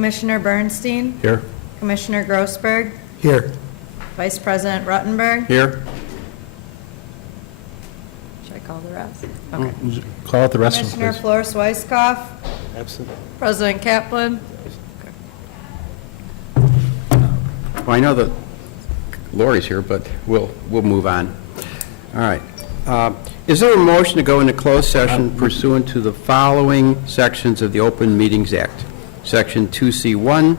Commissioner Bernstein, Here. Commissioner Grossberg, Here. Vice President Ruttenberg. Here. Should I call the rest? Okay. Call out the rest of them, Commissioner please. Flores Weisskopf, Absent. President Kaplan. Well, I know that Lori's here, but we'll move on. All right. Is there a motion to go into closed session pursuant to the following sections of the Open Meetings Act? Section 2C1,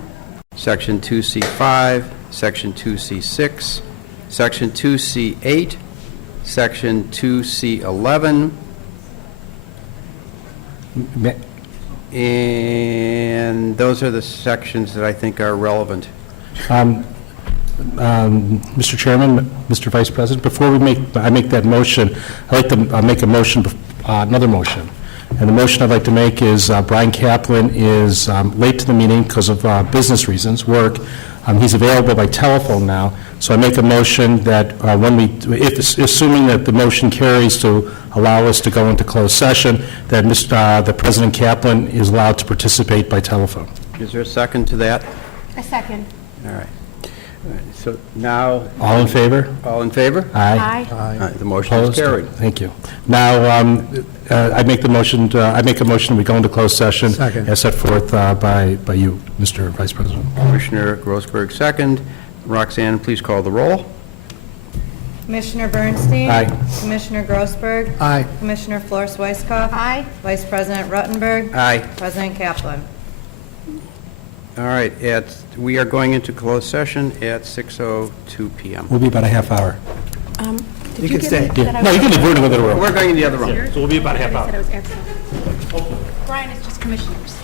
Section 2C5, Section 2C6, Section 2C8, Section 2C11, and those are the sections that I think are relevant. Mr. Chairman, Mr. Vice President, before I make that motion, I'd like to make a motion, another motion. And the motion I'd like to make is Brian Kaplan is late to the meeting because of business reasons, work. He's available by telephone now. So I make a motion that assuming that the motion carries to allow us to go into closed session, that the President Kaplan is allowed to participate by telephone. Is there a second to that? A second. All right. So now... All in favor? All in favor? Aye. All right, the motion Opposed? is carried. Thank you. Now, I make a motion we go into closed session as set forth by you, Mr. Vice President. Commissioner Grossberg, second. Roxanne, please call the roll. Commissioner Bernstein. Aye. Commissioner Grossberg. Aye. Commissioner Flores Weisskopf. Aye. Vice President Ruttenberg. Aye. President Kaplan. All right, we are going into closed session at 6:02 p.m. We'll be about a half hour. Did you can stay. No, you can leave. We're in the room. We're going in the other room. So we'll be about a half hour. I was absent. Brian, it's just commissioners.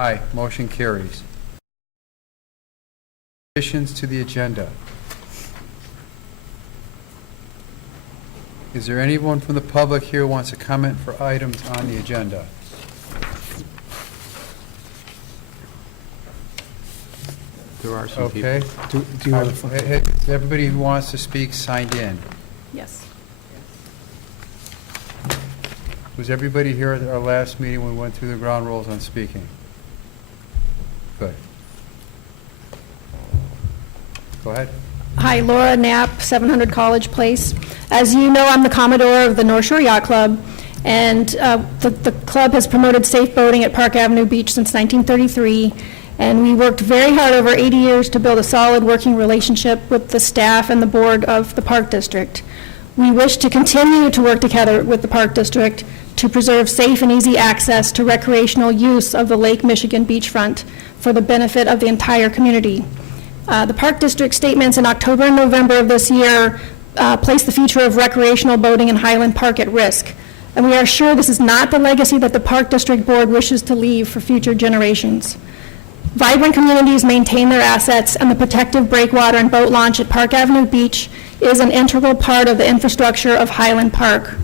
Aye, motion carries. Additions to the agenda. Is there anyone from the public here who wants to comment for items on the agenda? There are some people. Okay. Do you have a... Has everybody who wants to speak signed in? Yes. Was everybody here at our last meeting when we went through the ground rules on speaking? Good. Go ahead. Hi, Laura Knapp, 700 College Place. As you know, I'm the Commodore of the North Shore Yacht Club, and the club has promoted safe boating at Park Avenue Beach since 1933, and we worked very hard over 80 years to build a solid working relationship with the staff and the board of the Park District. We wish to continue to work together with the Park District to preserve safe and easy access to recreational use of the Lake Michigan beachfront for the benefit of the entire community. The Park District statements in October and November of this year place the future of recreational boating in Highland Park at risk. And we are sure this is not the legacy that the Park District Board wishes to leave for future generations. Vibrant communities maintain their assets, and the protective breakwater and boat launch at Park Avenue Beach is an integral part of the infrastructure of Highland Park.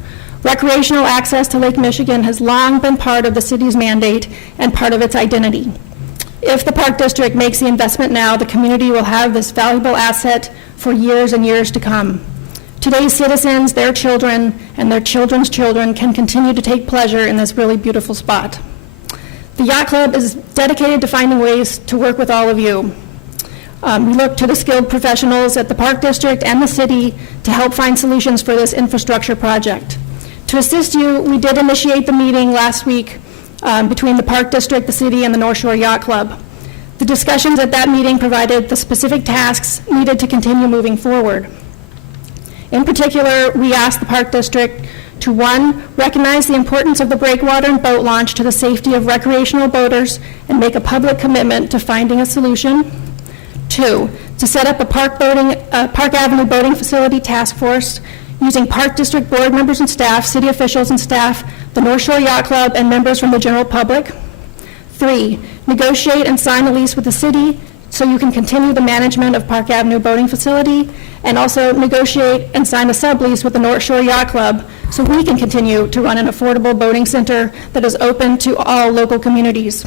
Recreational access to Lake Michigan has long been part of the city's mandate and part of its identity. If the Park District makes the investment now, the community will have this valuable asset for years and years to come. Today's citizens, their children, and their children's children can continue to take pleasure in this really beautiful spot. The Yacht Club is dedicated to finding ways to work with all of you. We look to the skilled professionals at the Park District and the city to help find solutions for this infrastructure project. To assist you, we did initiate the meeting last week between the Park District, the city, and the North Shore Yacht Club. The discussions at that meeting provided the specific tasks needed to continue moving forward. In particular, we asked the Park District to, 1, recognize the importance of the breakwater and boat launch to the safety of recreational boaters and make a public commitment to finding a solution. 2, to set up a Park Avenue boating facility task force using Park District board members and staff, city officials and staff, the North Shore Yacht Club, and members from the general public. 3, negotiate and sign a lease with the city so you can continue the management of Park Avenue boating facility, and also negotiate and sign a sublease with the North Shore Yacht Club so we can continue to run an affordable boating center that is open to all local communities.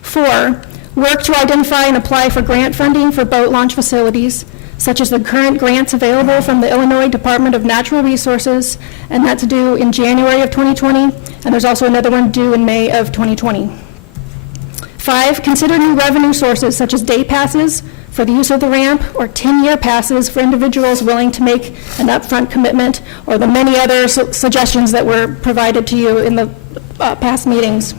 4, work to identify and apply for grant funding for boat launch facilities, such as the current grants available from the Illinois Department of Natural Resources, and that's due in January of 2020, and there's also another one due in May of 2020. 5, consider new revenue sources such as day passes for the use of the ramp, or 10-year passes for individuals willing to make an upfront commitment, or the many other suggestions that were provided to you in the past meetings.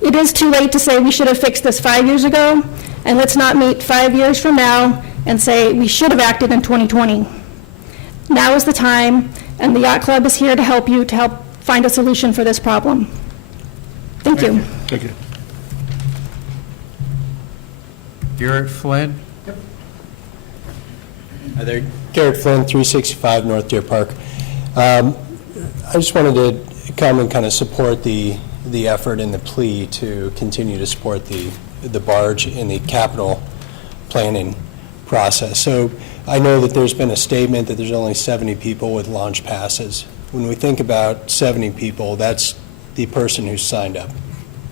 It is too late to say we should have fixed this 5 years ago, and let's not meet 5 years from now and say we should have acted in 2020. Now is the time, and the Yacht Club is here to help you to help find a solution for this problem. Thank you. Thank you. Garrett Flynn? Hi there, Garrett Flynn, 365 North Deer Park. I just wanted to come and kind of support the effort and the plea to continue to support the barge in the capital planning process. So I know that there's been a statement that there's only 70 people with launch passes. When we think about 70 people, that's the person who's signed up.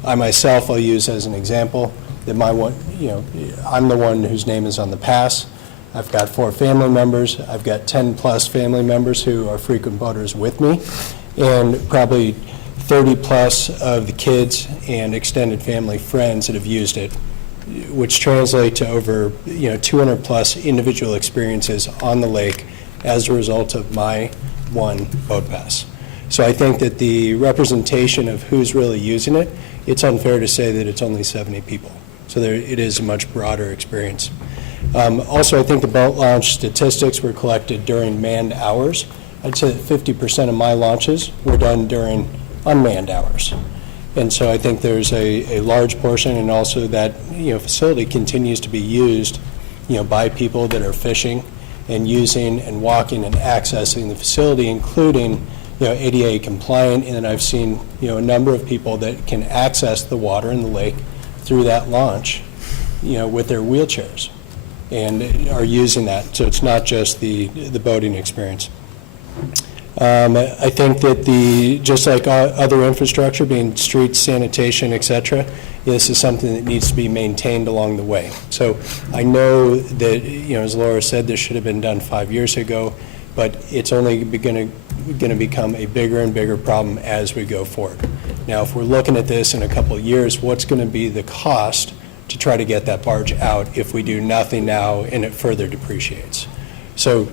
I myself, I'll use as an example that I'm the one whose name is on the pass. I've got 4 family members. I've got 10 plus family members who are frequent boaters with me, and probably 30 plus of the kids and extended family friends that have used it, which translate to over 200 plus individual experiences on the lake as a result of my one boat pass. So I think that the representation of who's really using it, it's unfair to say that it's only 70 people. So it is a much broader experience. Also, I think the boat launch statistics were collected during manned hours. I'd say that 50% of my launches were done during unmanned hours. And so I think there's a large portion, and also that facility continues to be used by people that are fishing and using and walking and accessing the facility, including ADA compliant. And then I've seen a number of people that can access the water in the lake through that launch, with their wheelchairs and are using that. So it's not just the boating experience. I think that just like other infrastructure, being streets, sanitation, et cetera, this is something that needs to be maintained along the way. So I know that, as Laura said, this should have been done 5 years ago, but it's only going to become a bigger and bigger problem as we go forward. Now, if we're looking at this in a couple of years, what's going to be the cost to try to get that barge out if we do nothing now and it further depreciates? So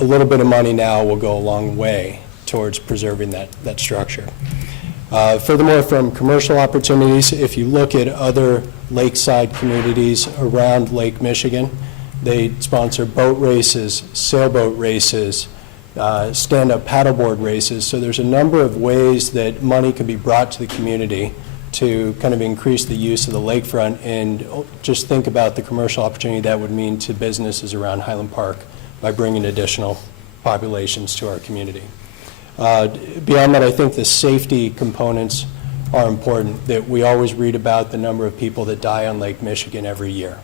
a little bit of money now will go a long way towards preserving that structure. Furthermore, from commercial opportunities, if you look at other lakeside communities around Lake Michigan, they sponsor boat races, sailboat races, stand-up paddleboard races. So there's a number of ways that money can be brought to the community to kind of increase the use of the lakefront, and just think about the commercial opportunity that would mean to businesses around Highland Park by bringing additional populations to our community. Beyond that, I think the safety components are important, that we always read about the number of people that die on Lake Michigan every year.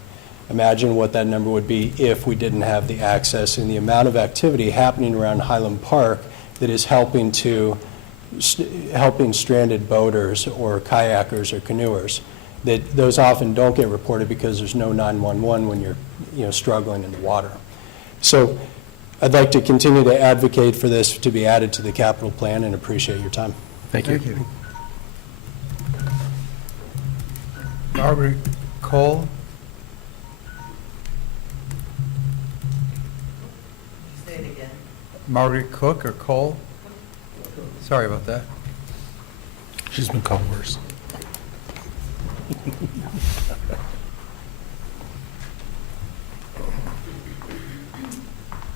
Imagine what that number would be if we didn't have the access and the amount of activity happening around Highland Park that is helping stranded boaters or kayakers or canoers. That those often don't get reported because there's no 911 when you're struggling in the water. So I'd like to continue to advocate for this to be added to the capital plan, and appreciate your time. Thank you. Thank you. Margaret Cole? Say it again. Margaret Cook or Cole? Sorry about that. She's been called worse.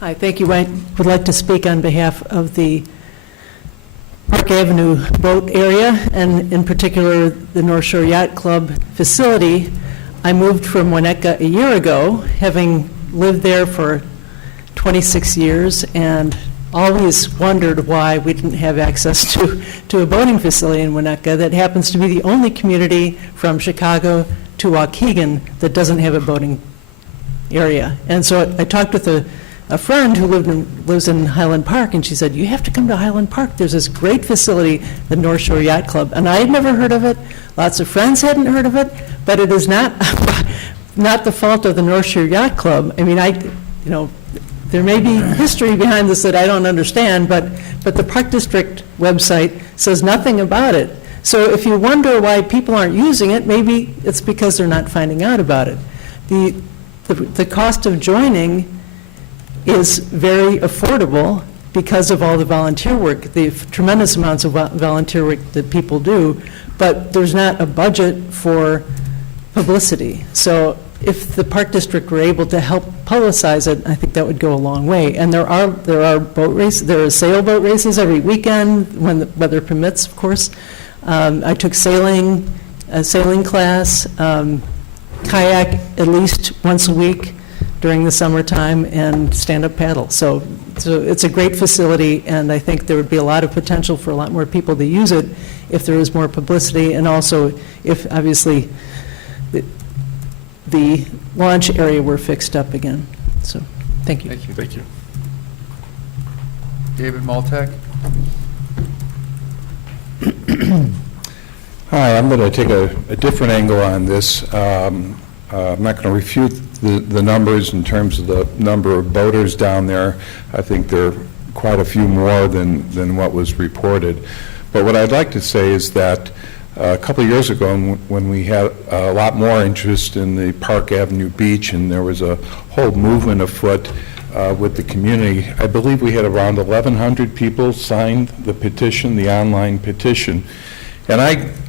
Hi, thank you. I would like to speak on behalf of the Park Avenue boat area, and in particular, the North Shore Yacht Club facility. I moved from Winnetka a year ago, having lived there for 26 years, and always wondered why we didn't have access to a boating facility in Winnetka that happens to be the only community from Chicago to Waukegan that doesn't have a boating area. And so I talked with a friend who lives in Highland Park, and she said, you have to come to Highland Park. There's this great facility, the North Shore Yacht Club. And I had never heard of it. Lots of friends hadn't heard of it. But it is not the fault of the North Shore Yacht Club. I mean, there may be history behind this that I don't understand, but the Park District website says nothing about it. So if you wonder why people aren't using it, maybe it's because they're not finding out about it. The cost of joining is very affordable because of all the volunteer work, the tremendous amounts of volunteer work that people do, but there's not a budget for publicity. So if the Park District were able to help publicize it, I think that would go a long way. And there are boat races, there are sailboat races every weekend when the weather permits, of course. I took a sailing class, kayak at least once a week during the summertime, and stand-up paddle. So it's a great facility, and I think there would be a lot of potential for a lot more people to use it if there was more publicity, and also if, obviously, the launch area were fixed up again. So, thank you. Thank you. Thank you. David Maltek? Hi, I'm going to take a different angle on this. I'm not going to refute the numbers in terms of the number of boaters down there. I think there are quite a few more than what was reported. But what I'd like to say is that a couple of years ago, when we had a lot more interest in the Park Avenue beach, and there was a whole movement afoot with the community, I believe we had around 1,100 people signed the petition, the online petition. And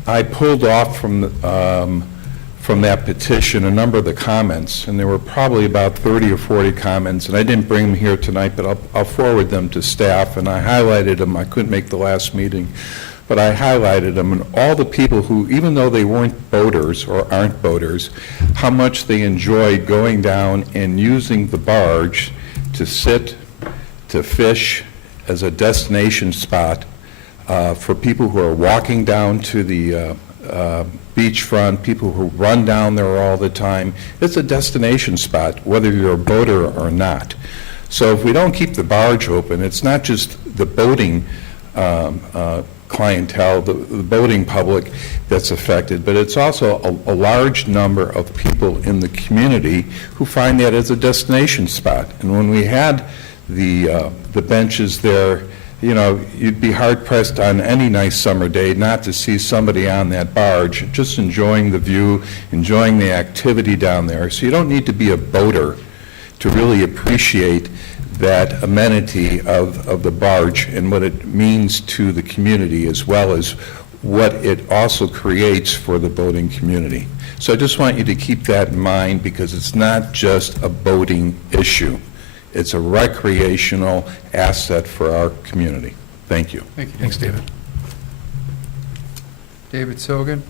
I pulled off from that petition a number of the comments, and there were probably about 30 or 40 comments, and I didn't bring them here tonight, but I'll forward them to staff, and I highlighted them. I couldn't make the last meeting, but I highlighted them, and all the people who, even though they weren't boaters or aren't boaters, how much they enjoyed going down and using the barge to sit, to fish as a destination spot for people who are walking down to the beachfront, people who run down there all the time. It's a destination spot, whether you're a boater or not. So if we don't keep the barge open, it's not just the boating clientele, the boating public that's affected, but it's also a large number of people in the community who find that as a destination spot. And when we had the benches there, you know, you'd be hard-pressed on any nice summer day not to see somebody on that barge just enjoying the view, enjoying the activity down there. So you don't need to be a boater to really appreciate that amenity of the barge and what it means to the community, as well as what it also creates for the boating community. So I just want you to keep that in mind, because it's not just a boating issue. It's a recreational asset for our community. Thank you. Thank you. Thanks, David. David Sogan?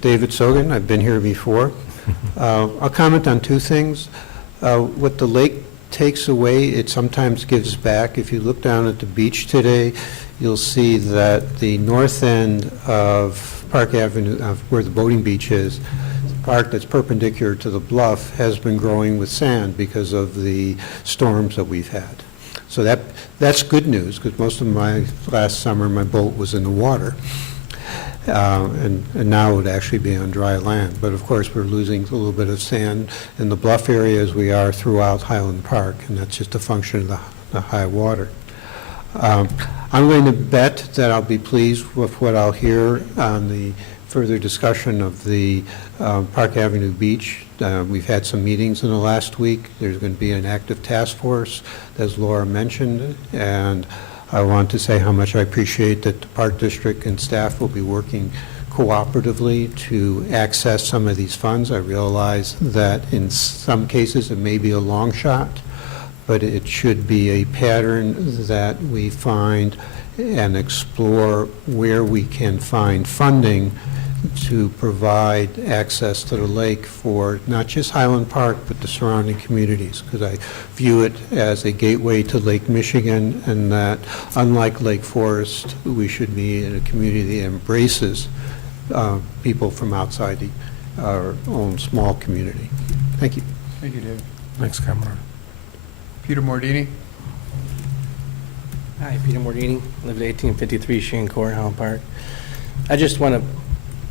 David Sogan, I've been here before. I'll comment on two things. What the lake takes away, it sometimes gives back. If you look down at the beach today, you'll see that the north end of Park Avenue, where the boating beach is, the part that's perpendicular to the bluff, has been growing with sand because of the storms that we've had. So that's good news, because most of last summer, my boat was in the water. And now it would actually be on dry land. But of course, we're losing a little bit of sand in the bluff area as we are throughout Highland Park, and that's just a function of the high water. I'm going to bet that I'll be pleased with what I'll hear on the further discussion of the Park Avenue Beach. We've had some meetings in the last week. There's going to be an active task force, as Laura mentioned, and I want to say how much I appreciate that the Park District and staff will be working cooperatively to access some of these funds. I realize that in some cases it may be a long shot, but it should be a pattern that we find and explore where we can find funding to provide access to the lake for not just Highland Park, but the surrounding communities, because I view it as a gateway to Lake Michigan, and that unlike Lake Forest, we should be in a community that embraces people from outside our own small community. Thank you. Thank you, David. Thanks, Commodore. Peter Mordini? Hi, Peter Mordini, live at 1853 Shane Court, Highland Park.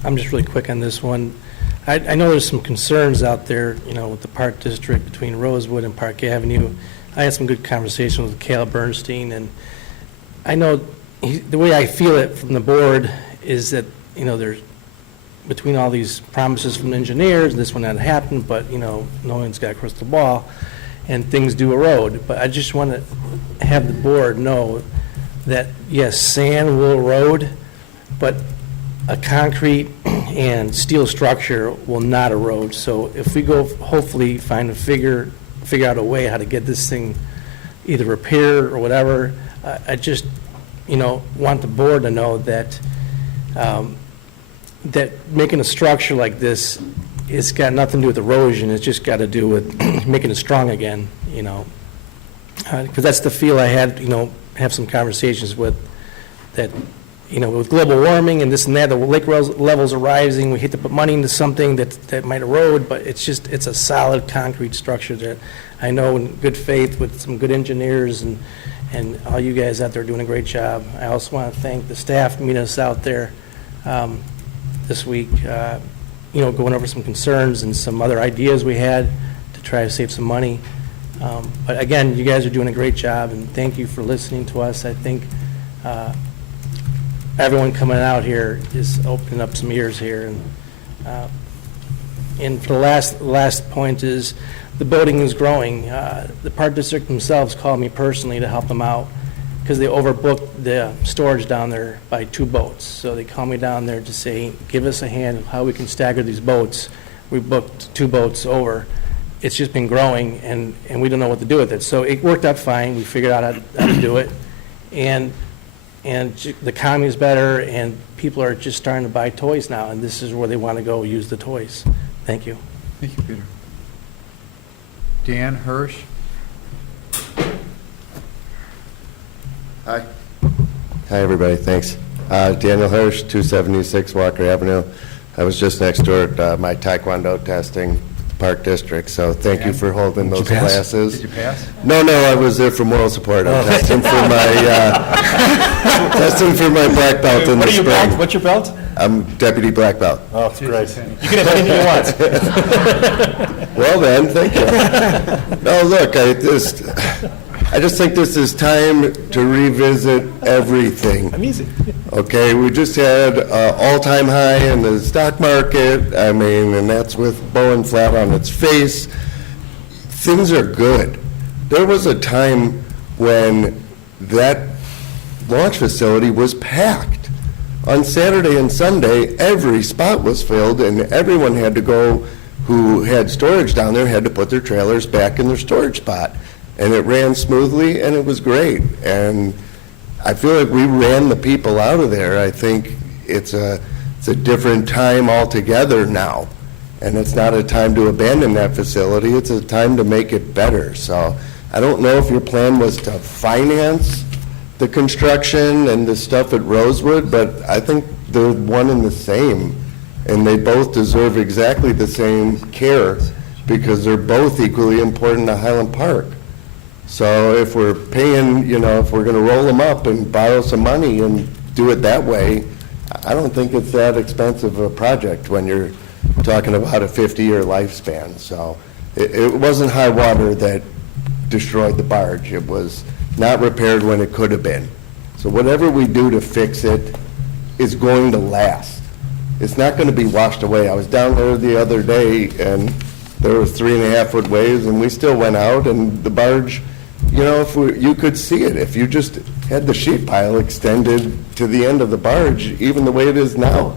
I'm just really quick on this one. I know there's some concerns out there, you know, with the Park District between Rosewood and Park Avenue. I had some good conversations with Caleb Bernstein, and I know the way I feel it from the board is that, you know, there's between all these promises from engineers, this one hadn't happened, but, you know, no one's got a crystal ball, and things do erode. But I just want to have the board know that, yes, sand will erode, but a concrete and steel structure will not erode. So if we go, hopefully figure out a way how to get this thing either repaired or whatever, I just, you know, want the board to know that that making a structure like this, it's got nothing to do with erosion. It's just got to do with making it strong again, you know. Because that's the feel I had, you know, have some conversations with that. You know, with global warming and this and that, the lake levels are rising. We hate to put money into something that might erode, but it's a solid concrete structure that I know in good faith with some good engineers and all you guys out there are doing a great job. I also want to thank the staff meeting us out there this week, you know, going over some concerns and some other ideas we had to try to save some money. But again, you guys are doing a great job, and thank you for listening to us. I think everyone coming out here is opening up some ears here. And for the last point is the boating is growing. The Park District themselves called me personally to help them out because they overbooked the storage down there by 2 boats. So they called me down there to say, give us a hand of how we can stagger these boats. We booked 2 boats over. It's just been growing, and we don't know what to do with it. So it worked out fine. We figured out how to do it. And the economy is better, and people are just starting to buy toys now, and this is where they want to go use the toys. Thank you. Thank you, Peter. Dan Hirsch. Hi. Hi, everybody, thanks. Daniel Hirsch, 276 Walker Avenue. I was just next door at my Taekwondo testing, Park District, so thank you for holding those classes. Did you pass? No, I was there for moral support. I'm testing for my black belt in the spring. What's your belt? I'm deputy black belt. Oh, that's great. You can have anything you want. Well then, thank you. No, look, I just think this is time to revisit everything. I'm easy. Okay, we just had all-time high in the stock market, I mean, and that's with Bowen flat on its face. Things are good. There was a time when that launch facility was packed. On Saturday and Sunday, every spot was filled, and everyone had to go, who had storage down there, had to put their trailers back in their storage spot. And it ran smoothly, and it was great. And I feel like we ran the people out of there. I think it's a different time altogether now. And it's not a time to abandon that facility. It's a time to make it better. So I don't know if your plan was to finance the construction and the stuff at Rosewood, but I think they're one and the same. And they both deserve exactly the same care because they're both equally important to Highland Park. So if we're paying, if we're going to roll them up and borrow some money and do it that way, I don't think it's that expensive a project when you're talking about a 50-year lifespan. So it wasn't high water that destroyed the barge. It was not repaired when it could have been. So whatever we do to fix it is going to last. It's not going to be washed away. I was down there the other day, and there were 3.5-foot waves, and we still went out, and the barge, you could see it. If you just had the sheet pile extended to the end of the barge, even the way it is now,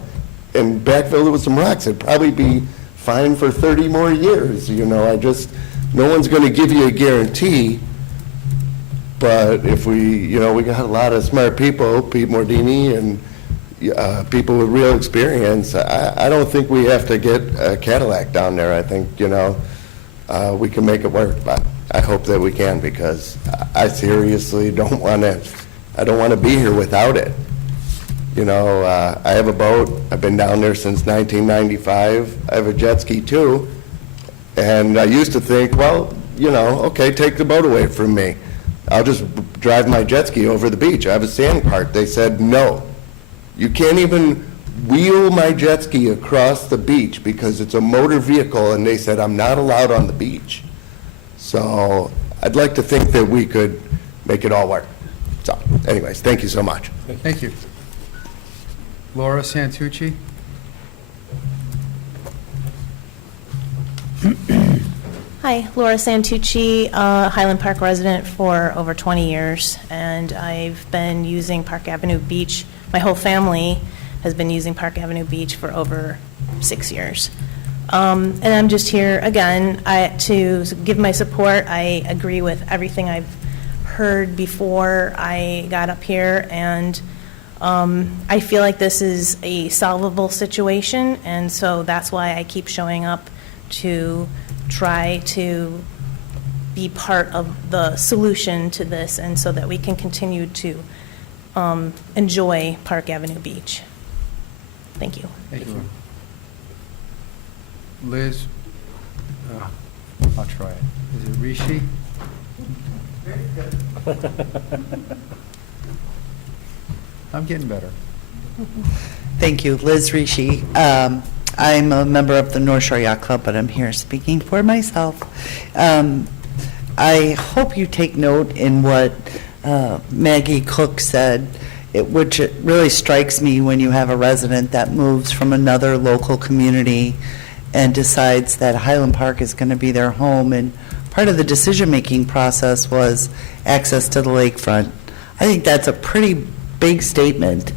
and backfilled it with some rocks, it'd probably be fine for 30 more years. No one's going to give you a guarantee, but if we got a lot of smart people, Pete Mordini and people with real experience, I don't think we have to get a Cadillac down there. I think, we can make it work, but I hope that we can because I seriously don't want to be here without it. I have a boat. I've been down there since 1995. I have a jet ski too. And I used to think, well, okay, take the boat away from me. I'll just drive my jet ski over the beach. I have a sand park. They said, no. You can't even wheel my jet ski across the beach because it's a motor vehicle, and they said I'm not allowed on the beach. So I'd like to think that we could make it all work. So anyways, thank you so much. Thank you. Laura Santucci. Hi, Laura Santucci, Highland Park resident for over 20 years, and I've been using Park Avenue Beach. My whole family has been using Park Avenue Beach for over 6 years. And I'm just here, again, to give my support. I agree with everything I've heard before I got up here, and I feel like this is a solvable situation, and so that's why I keep showing up to try to be part of the solution to this, and so that we can continue to enjoy Park Avenue Beach. Thank you. Thank you. Liz, I'll try it. Is it Rishi? I'm getting better. Thank you, Liz Rishi. I'm a member of the North Shore Yacht Club, but I'm here speaking for myself. I hope you take note in what Maggie Cook said, which it really strikes me when you have a resident that moves from another local community and decides that Highland Park is going to be their home. And part of the decision-making process was access to the lakefront. I think that's a pretty big statement.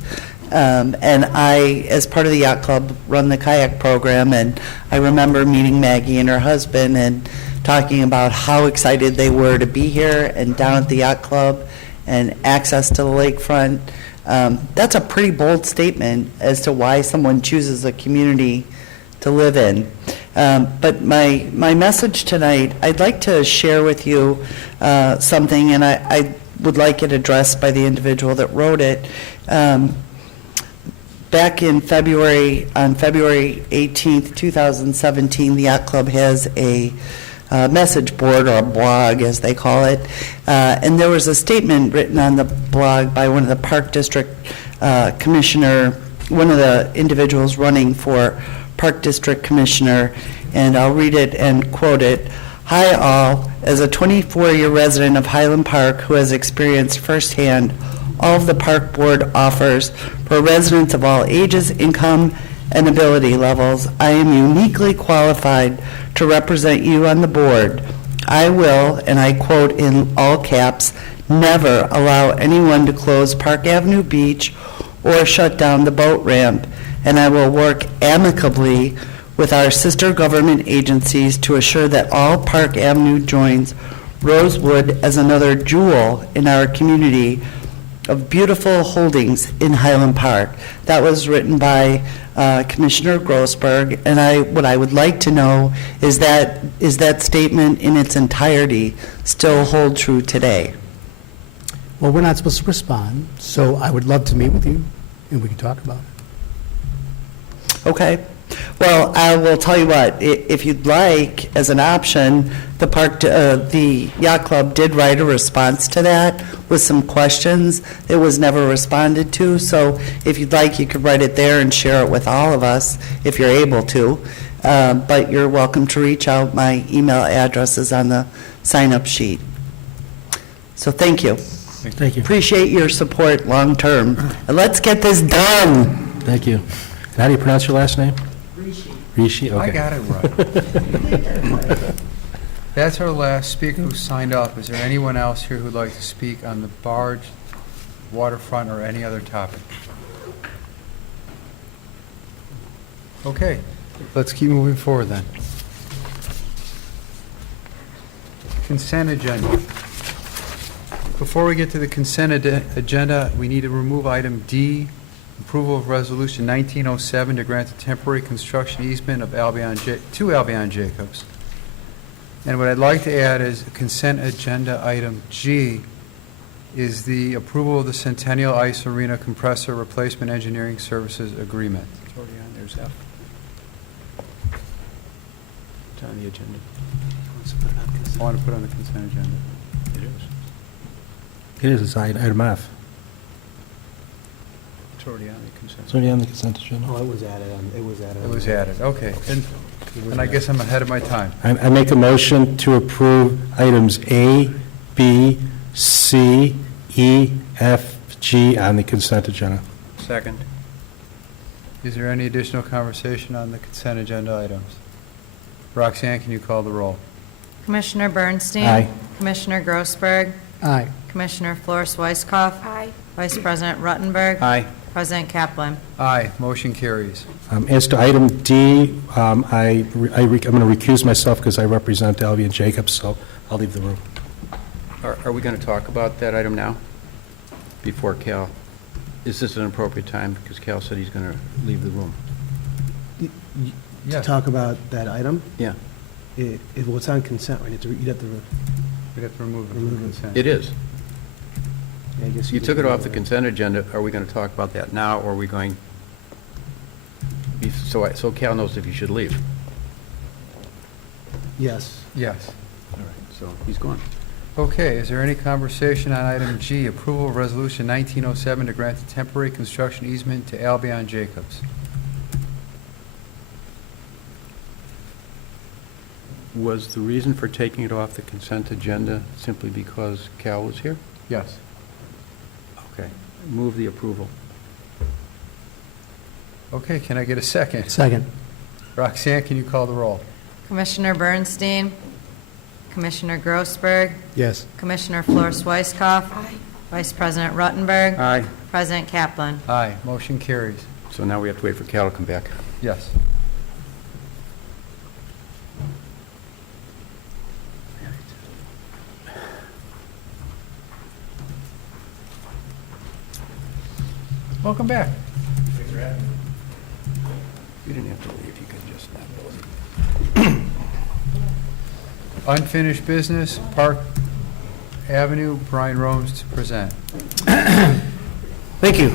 And I, as part of the yacht club, run the kayak program, and I remember meeting Maggie and her husband and talking about how excited they were to be here and down at the yacht club and access to the lakefront. That's a pretty bold statement as to why someone chooses a community to live in. But my message tonight, I'd like to share with you something, and I would like it addressed by the individual that wrote it. Back in February, on February 18th, 2017, the Yacht Club has a message board, or a blog, as they call it, and there was a statement written on the blog by one of the Park District Commissioner, one of the individuals running for Park District Commissioner, and I'll read it and quote it. "Hi all, as a 24-year resident of Highland Park who has experienced firsthand all of the Park Board offers for residents of all ages, income, and ability levels, I am uniquely qualified to represent you on the board. I will," and I quote in all caps, "never allow anyone to close Park Avenue Beach or shut down the boat ramp, and I will work amicably with our sister government agencies to assure that all Park Avenue joins Rosewood as another jewel in our community of beautiful holdings in Highland Park." That was written by Commissioner Grossberg, and what I would like to know is that statement in its entirety still hold true today? Well, we're not supposed to respond, so I would love to meet with you, and we can talk about it. Okay. Well, I will tell you what, if you'd like, as an option, the Yacht Club did write a response to that with some questions. It was never responded to, so if you'd like, you could write it there and share it with all of us, if you're able to. But you're welcome to reach out. My email address is on the sign-up sheet. So thank you. Thank you. Appreciate your support long-term. And let's get this done. Thank you. How do you pronounce your last name? Rishi, okay. I got it right. That's our last speaker who signed up. Is there anyone else here who'd like to speak on the barge, waterfront, or any other topic? Okay, let's keep moving forward then. Consent agenda. Before we get to the consent agenda, we need to remove item D, approval of resolution 1907 to grant a temporary construction easement of to Albion Jacobs. And what I'd like to add is consent agenda item G is the approval of the Centennial Ice Arena compressor replacement engineering services agreement. It's already on, there's F. It's on the agenda. I want to put it on the consent agenda. It is. It is, it's item F. It's already on the consent. It's already on the consent agenda. Oh, it was added. It was added. It was added, okay. And I guess I'm ahead of my time. I make a motion to approve items A, B, C, E, F, G on the consent agenda. Second. Is there any additional conversation on the consent agenda items? Roxanne, can you call the roll? Commissioner Bernstein. Aye. Commissioner Grossberg. Aye. Commissioner Flores Weisskopf. Aye. Vice President Ruttenberg. Aye. President Kaplan. Aye, motion carries. As to item D, I'm going to recuse myself because I represent Albion Jacobs, so I'll leave the room. Are we going to talk about that item now? Before Cal? Is this an appropriate time? Because Cal said he's going to leave the room. To Yes, talk about that item, Yeah, if it's on consent, right, you'd have to, we'd have to remove it from Remove it. consent. it is. I guess You could took it do off the that. consent agenda. Are we going to talk about that now, or are we going, so Cal knows if he should leave? Yes. Yes. All right, so he's gone. Okay, is there any conversation on item G, approval of resolution 1907 to grant a temporary construction easement to Albion Jacobs? Was the reason for taking it off the consent agenda simply because Cal was here? Yes. Okay. Move the approval. Okay, can I get a second? Second. Roxanne, can you call the roll? Commissioner Bernstein. Commissioner Grossberg. Yes. Commissioner Flores Weisskopf. Vice President Ruttenberg. Aye. President Kaplan. Aye, motion carries. So now we have to wait for Cal to come back. Yes. Welcome back. You didn't have to leave, you could just not vote. Unfinished business, Park Avenue, Brian Romes to present. Thank you.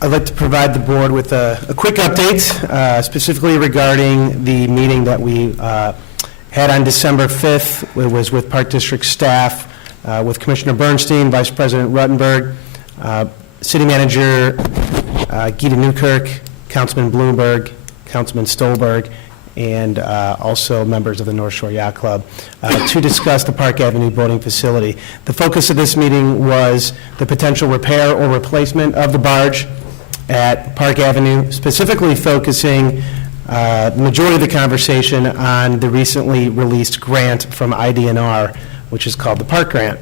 I'd like to provide the board with a quick update, specifically regarding the meeting that we had on December 5th. It was with Park District staff, with Commissioner Bernstein, Vice President Ruttenberg, City Manager Gita Newkirk, Councilman Bloomberg, Councilman Stolberg, and also members of the North Shore Yacht Club to discuss the Park Avenue boating facility. The focus of this meeting was the potential repair or replacement of the barge at Park Avenue, specifically focusing the majority of the conversation on the recently released grant from IDNR, which is called the Park Grant.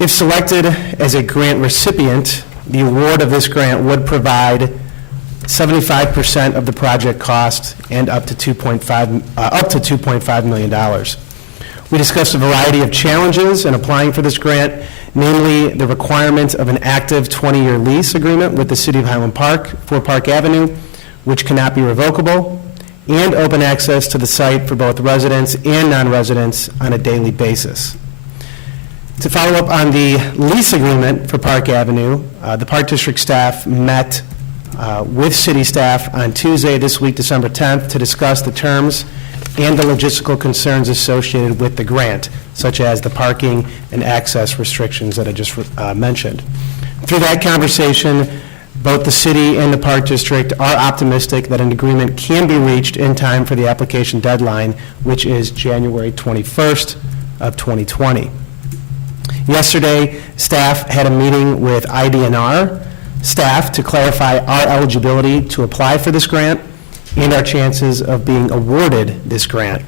If selected as a grant recipient, the award of this grant would provide 75% of the project cost and up to $2.5 million. We discussed a variety of challenges in applying for this grant, namely the requirement of an active 20-year lease agreement with the City of Highland Park for Park Avenue, which cannot be revocable, and open access to the site for both residents and non-residents on a daily basis. To follow up on the lease agreement for Park Avenue, the Park District staff met with city staff on Tuesday this week, December 10th, to discuss the terms and the logistical concerns associated with the grant, such as the parking and access restrictions that I just mentioned. Through that conversation, both the city and the Park District are optimistic that an agreement can be reached in time for the application deadline, which is January 21st of 2020. Yesterday, staff had a meeting with IDNR staff to clarify our eligibility to apply for this grant and our chances of being awarded this grant.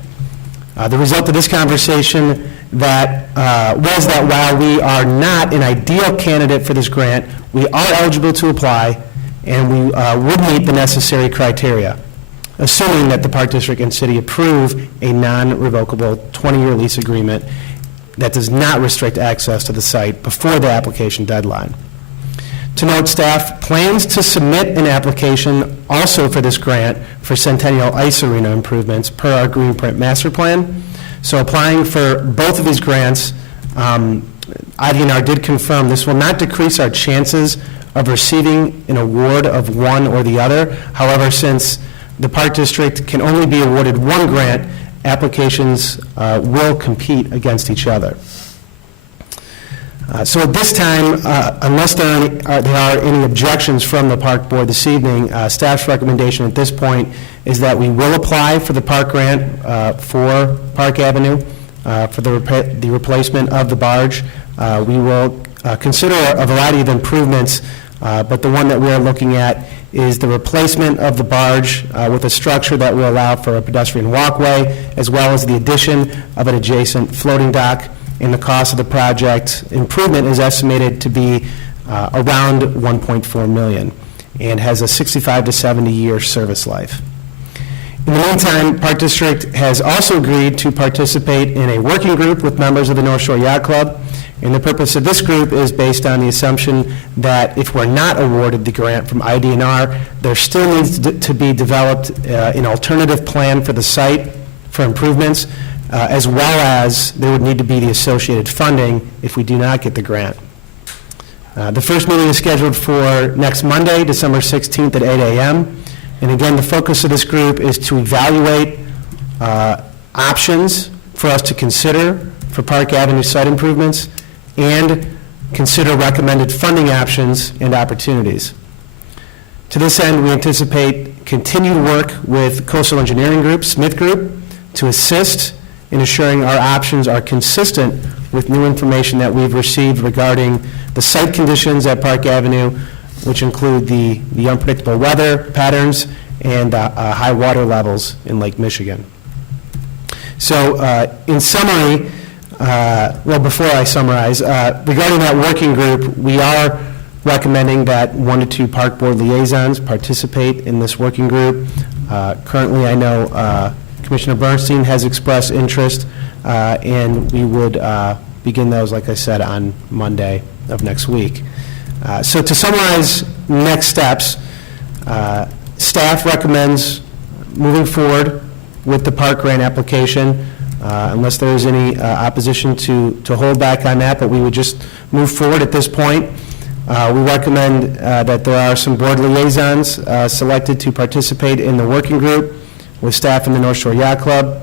The result of this conversation was that while we are not an ideal candidate for this grant, we are eligible to apply and we would meet the necessary criteria, assuming that the Park District and City approve a non-revocable 20-year lease agreement that does not restrict access to the site before the application deadline. To note, staff plans to submit an application also for this grant for Centennial Ice Arena improvements per our Greenprint Master Plan. So applying for both of these grants, IDNR did confirm this will not decrease our chances of receiving an award of one or the other. However, since the Park District can only be awarded one grant, applications will compete against each other. So at this time, unless there are any objections from the Park Board this evening, staff's recommendation at this point is that we will apply for the Park Grant for Park Avenue for the replacement of the barge. We will consider a variety of improvements, but the one that we are looking at is the replacement of the barge with a structure that will allow for a pedestrian walkway, as well as the addition of an adjacent floating dock. And the cost of the project improvement is estimated to be around $1.4 million and has a 65 to 70-year service life. In the meantime, Park District has also agreed to participate in a working group with members of the North Shore Yacht Club, and the purpose of this group is based on the assumption that if we're not awarded the grant from IDNR, there still needs to be developed an alternative plan for the site for improvements, as well as there would need to be the associated funding if we do not get the grant. The first meeting is scheduled for next Monday, December 16th at 8 a.m. And again, the focus of this group is to evaluate options for us to consider for Park Avenue site improvements and consider recommended funding options and opportunities. To this end, we anticipate continued work with Coastal Engineering Group, Smith Group, to assist in ensuring our options are consistent with new information that we've received regarding the site conditions at Park Avenue, which include the unpredictable weather patterns and high water levels in Lake Michigan. So in summary, before I summarize, regarding that working group, we are recommending that 1 to 2 Park Board liaisons participate in this working group. Currently, I know Commissioner Bernstein has expressed interest, and we would begin those, like I said, on Monday of next week. So to summarize next steps, Staff recommends moving forward with the park grant application, unless there is any opposition to hold back on that, but we would just move forward at this point. We recommend that there are some board liaisons selected to participate in the working group with staff in the North Shore Yacht Club.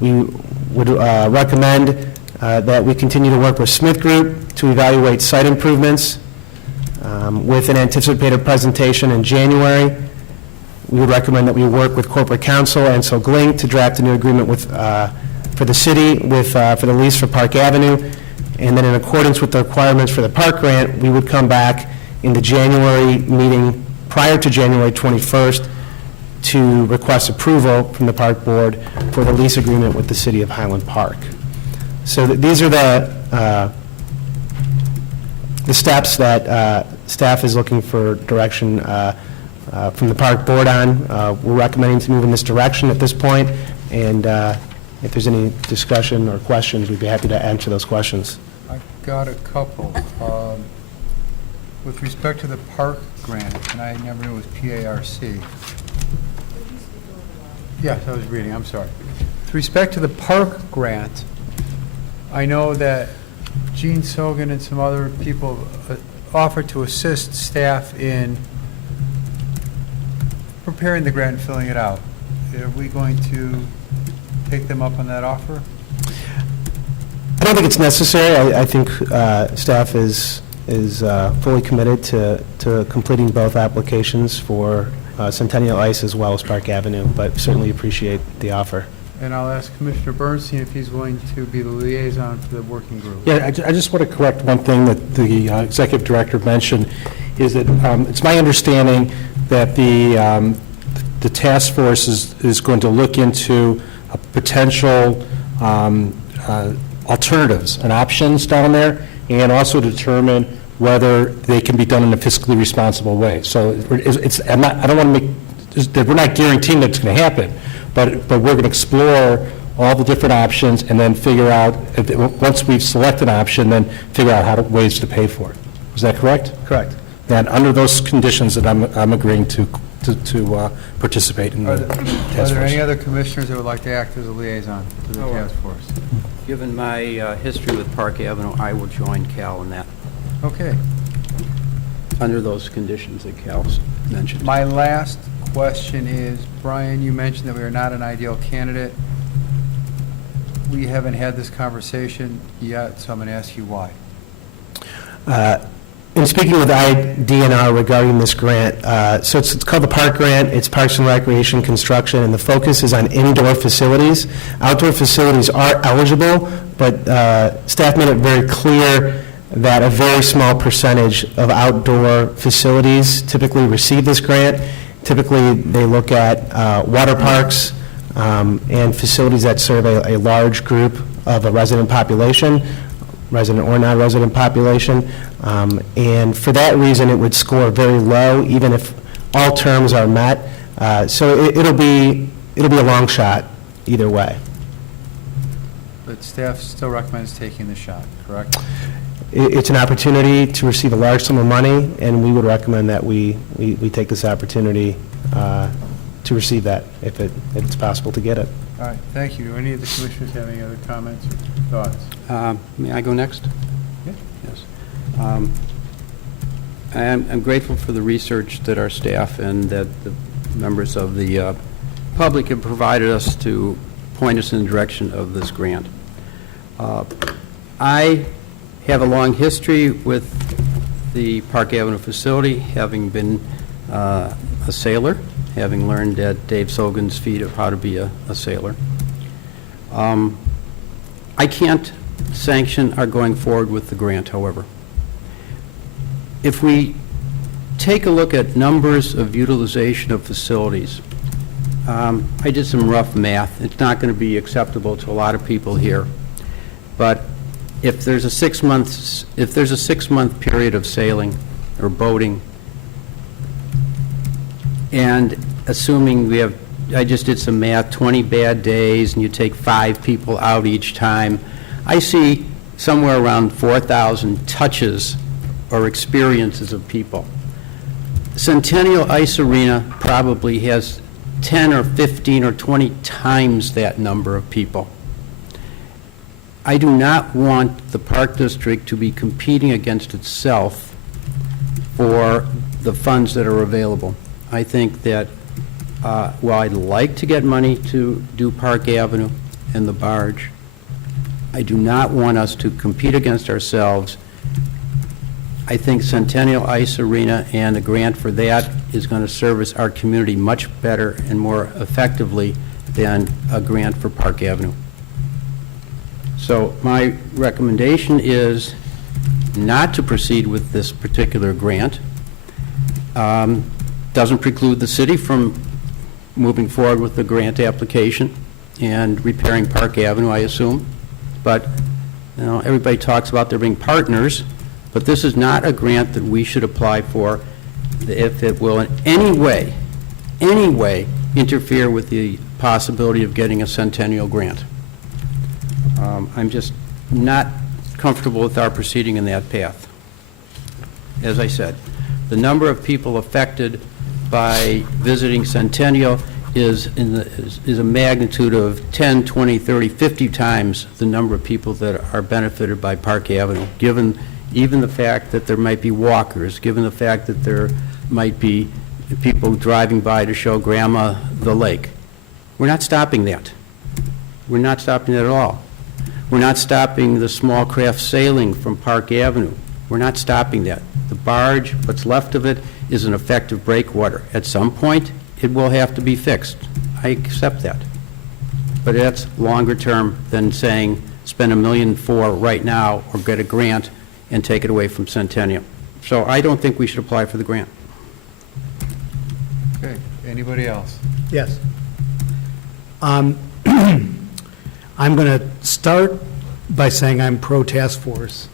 We would recommend that we continue to work with Smith Group to evaluate site improvements with an anticipated presentation in January. We would recommend that we work with Corporate Counsel and so Glink to draft a new agreement with, for the city for the lease for Park Avenue. And then in accordance with the requirements for the park grant, we would come back in the January meeting prior to January 21st to request approval from the park board for the lease agreement with the city of Highland Park. So these are the steps that staff is looking for direction from the park board on. We're recommending to move in this direction at this point, and if there's any discussion or questions, we'd be happy to answer those questions. I've got a couple. With respect to the park grant, and I never knew it was PARC. Yes, I was reading, I'm sorry. With respect to the park grant, I know that Gene Sogan and some other people offered to assist staff in preparing the grant and filling it out. Are we going to take them up on that offer? I don't think it's necessary. I think staff is fully committed to completing both applications for Centennial Ice as well as Park Avenue, but certainly appreciate the offer. And I'll ask Commissioner Bernstein if he's willing to be the liaison for the working group. Yeah, I just want to correct one thing that the executive director mentioned, is that it's my understanding that the task force is going to look into potential alternatives and options down there, and also determine whether they can be done in a fiscally responsible way. So I don't want to make, we're not guaranteeing that it's going to happen, but we're going to explore all the different options and then figure out, once we've selected an option, then figure out ways to pay for it. Is that correct? Correct. And under those conditions that I'm agreeing to participate in the task force. Are there any other commissioners that would like to act as a liaison to the task force? Given my history with Park Avenue, I will join Cal in that, Okay. under those conditions that Cal's mentioned. My last question is, Brian, you mentioned that we are not an ideal candidate. We haven't had this conversation yet, so I'm going to ask you why. In speaking with IDNR regarding this grant, so it's called the Park Grant. It's Parks and Recreation Construction, and the focus is on indoor facilities. Outdoor facilities are eligible, but staff made it very clear that a very small percentage of outdoor facilities typically receive this grant. Typically, they look at water parks and facilities that serve a large group of a resident population, resident or non-resident population, and for that reason, it would score very low, even if all terms are met. So it'll be a long shot either way. But staff still recommends taking the shot, correct? It's an opportunity to receive a large sum of money, and we would recommend that we take this opportunity to receive that if it's possible to get it. All right, thank you. Do any of the commissioners have any other comments or thoughts? May I go next? Yeah. Yes. I'm grateful for the research that our staff and that the members of the public have provided us to point us in the direction of this grant. I have a long history with the Park Avenue facility, having been a sailor, having learned at Dave Sogan's feet of how to be a sailor. I can't sanction our going forward with the grant, however. If we take a look at numbers of utilization of facilities, I did some rough math. It's not going to be acceptable to a lot of people here, but if there's a 6 month period of sailing or boating, and assuming we have, I just did some math, 20 bad days, and you take 5 people out each time, I see somewhere around 4,000 touches or experiences of people. Centennial Ice Arena probably has 10 or 15 or 20 times that number of people. I do not want the Park District to be competing against itself for the funds that are available. I think that while I'd like to get money to do Park Avenue and the barge, I do not want us to compete against ourselves. I think Centennial Ice Arena and the grant for that is going to service our community much better and more effectively than a grant for Park Avenue. So my recommendation is not to proceed with this particular grant. Doesn't preclude the city from moving forward with the grant application and repairing Park Avenue, I assume. But, you know, everybody talks about there being partners, but this is not a grant that we should apply for if it will in any way interfere with the possibility of getting a Centennial grant. I'm just not comfortable with our proceeding in that path. As I said, the number of people affected by visiting Centennial is a magnitude of 10, 20, 30, 50 times the number of people that are benefited by Park Avenue, given even the fact that there might be walkers, given the fact that there might be people driving by to show Grandma the lake. We're not stopping that. We're not stopping that at all. We're not stopping the small craft sailing from Park Avenue. We're not stopping that. The barge, what's left of it, is an effective breakwater. At some point, it will have to be fixed. I accept that. But that's longer term than saying spend $1.4 million right now or get a grant and take it away from Centennial. So I don't think we should apply for the grant. Okay, anybody else? Yes. I'm going to start by saying I'm pro-task force.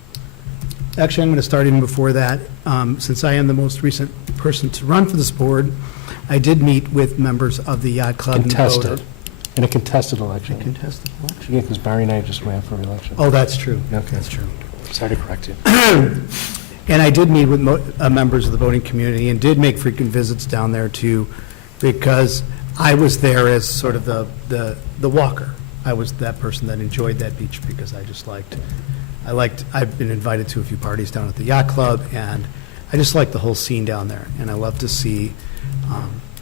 Actually, I'm going to start even before that. Since I am the most recent person to run for this board, I did meet with members of the yacht club. Contested. In a contested election. Contested election? Yeah, because Barry and I just ran for election. Oh, that's true. Okay. That's true. Sorry to correct you. And I did meet with members of the voting community and did make frequent visits down there too, because I was there as sort of the walker. I was that person that enjoyed that beach because I've been invited to a few parties down at the yacht club, and I just like the whole scene down there. And I love to see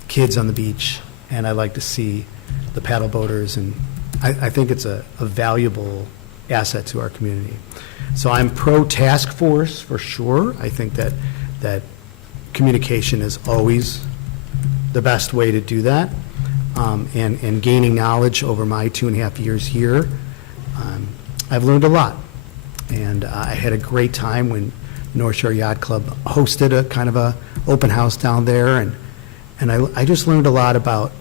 kids on the beach, and I like to see the paddle boaters, and I think it's a valuable asset to our community. So I'm pro-task force for sure. I think that communication is always the best way to do that. And gaining knowledge over my 2.5 years here, I've learned a lot. And I had a great time when North Shore Yacht Club hosted a kind of a open house down there, and I just learned a lot about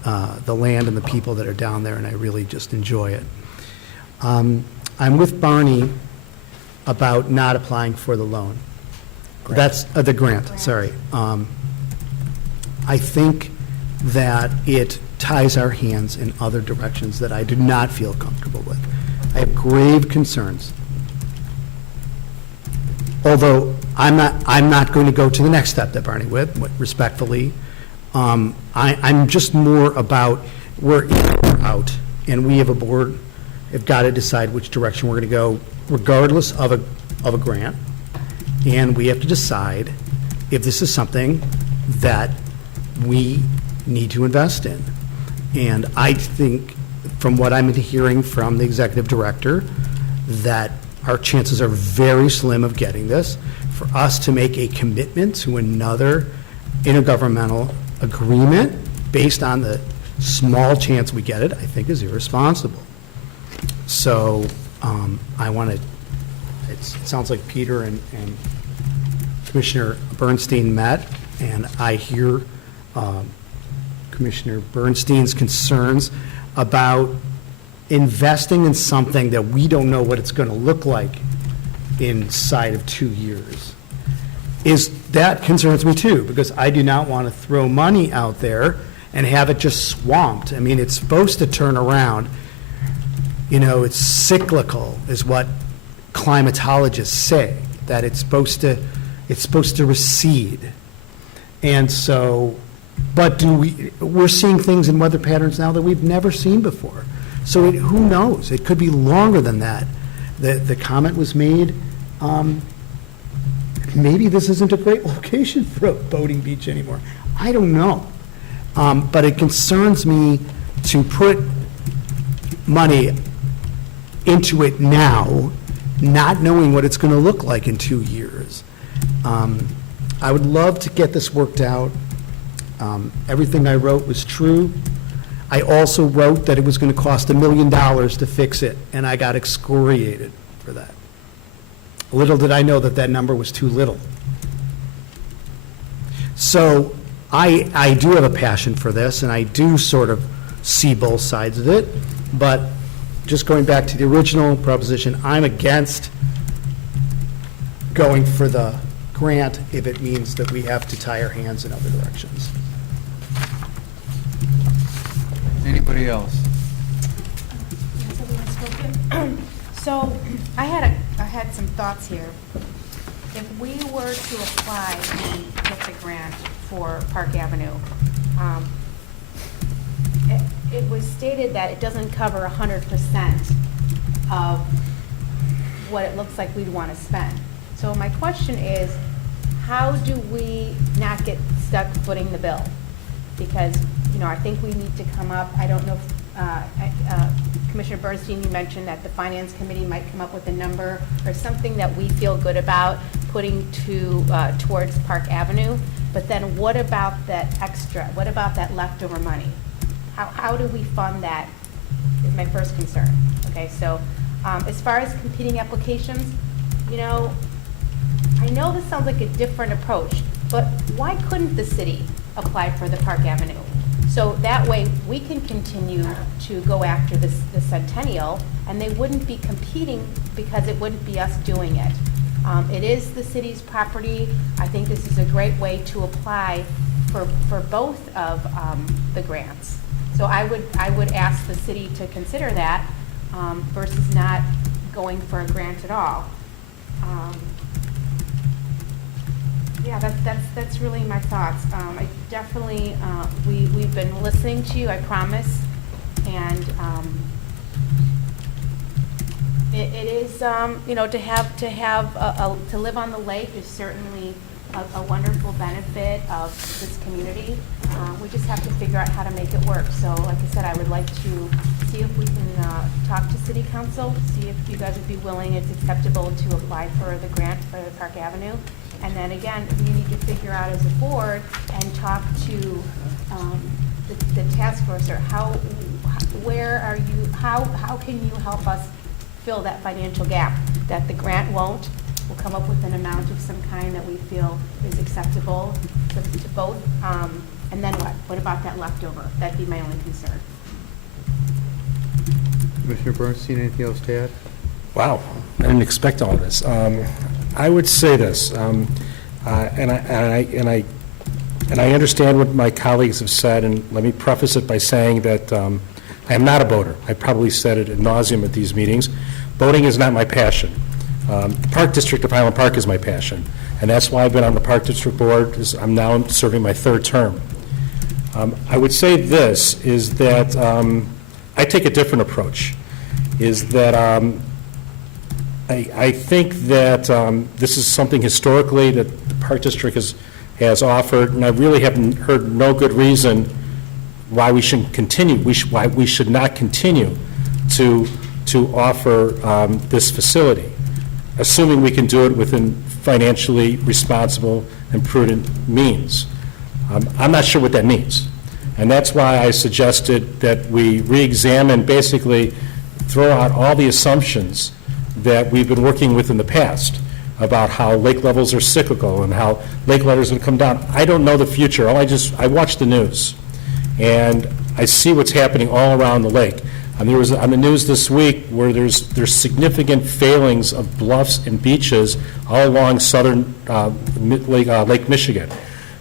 the land and the people that are down there, and I really just enjoy it. I'm with Barney about not applying for the loan. That's the grant, sorry. I think that it ties our hands in other directions that I do not feel comfortable with. I have grave concerns. Although I'm not going to go to the next step that Barney went, respectfully. I'm just more about we're in or out, and we have a board have got to decide which direction we're going to go, regardless of a grant. And we have to decide if this is something that we need to invest in. And I think, from what I'm hearing from the executive director, that our chances are very slim of getting this. For us to make a commitment to another intergovernmental agreement based on the small chance we get it, I think is irresponsible. So I want to, it sounds like Peter and Commissioner Bernstein met, and I hear Commissioner Bernstein's concerns about investing in something that we don't know what it's going to look like inside of 2 years. That concerns me too, because I do not want to throw money out there and have it just swamped. I mean, it's supposed to turn around. You know, it's cyclical, is what climatologists say, that it's supposed to recede. And so, but we're seeing things in weather patterns now that we've never seen before. So who knows? It could be longer than that. The comment was made, maybe this isn't a great location for a boating beach anymore. I don't know. But it concerns me to put money into it now, not knowing what it's going to look like in 2 years. I would love to get this worked out. Everything I wrote was true. I also wrote that it was going to cost $1 million to fix it, and I got excoriated for that. Little did I know that that number was too little. So I do have a passion for this, and I do sort of see both sides of it, but just going back to the original proposition, I'm against going for the grant if it means that we have to tie our hands in other directions. Anybody else? Has everyone spoken? So I had some thoughts here. If we were to apply and get the grant for Park Avenue, it was stated that it doesn't cover 100% of what it looks like we'd want to spend. So my question is, how do we not get stuck footing the bill? Because, I think we need to come up, I don't know if, Commissioner Bernstein, you mentioned that the Finance Committee might come up with a number or something that we feel good about putting towards Park Avenue, but then what about that extra? What about that leftover money? How do we fund that is my first concern. Okay, so as far as competing applications, I know this sounds like a different approach, but why couldn't the city apply for the Park Avenue? So that way, we can continue to go after the Centennial, and they wouldn't be competing because it wouldn't be us doing it. It is the city's property. I think this is a great way to apply for both of the grants. So I would ask the city to consider that versus not going for a grant at all. Yeah, that's really my thoughts. I definitely, we've been listening to you, I promise, and it is, to live on the lake is certainly a wonderful benefit of this community. We just have to figure out how to make it work. So, like I said, I would like to see if we can talk to City Council, see if you guys would be willing, it's acceptable to apply for the grant for the Park Avenue. And then again, we need to figure out as a board and talk to the task force, or how can you help us fill that financial gap that the grant won't? We'll come up with an amount of some kind that we feel is acceptable to both. And then what? What about that leftover? That'd be my only concern. Commissioner Bernstein, anything else to add? Wow, I didn't expect all of this. I would say this, and I understand what my colleagues have said, and let me preface it by saying that I am not a boater. I probably said it ad nauseum at these meetings. Boating is not my passion. The Park District of Highland Park is my passion, and that's why I've been on the Park District Board. I'm now serving my third term. I would say this, is that I take a different approach, is that I think that this is something historically that the Park District has offered, and I really haven't heard no good reason why we shouldn't continue, why we should not continue to offer this facility, assuming we can do it within financially responsible and prudent means. I'm not sure what that means, and that's why I suggested that we re-examine, basically throw out all the assumptions that we've been working with in the past about how lake levels are cyclical and how lake levels will come down. I don't know the future. I watch the news, and I see what's happening all around the lake. There was on the news this week where there's significant failings of bluffs and beaches all along southern Lake Michigan.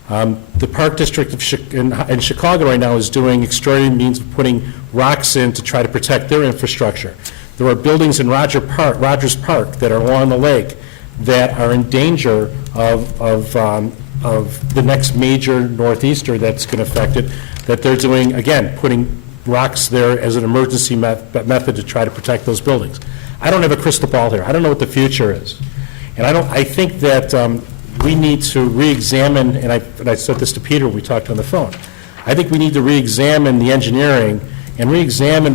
The Park District in Chicago right now is doing extraordinary means of putting rocks in to try to protect their infrastructure. There are buildings in Rogers Park that are along the lake that are in danger of the next major northeaster that's going to affect it, that they're doing, again, putting rocks there as an emergency method to try to protect those buildings. I don't have a crystal ball here. I don't know what the future is. And I think that we need to re-examine, and I said this to Peter when we talked on the phone, I think we need to re-examine the engineering and re-examine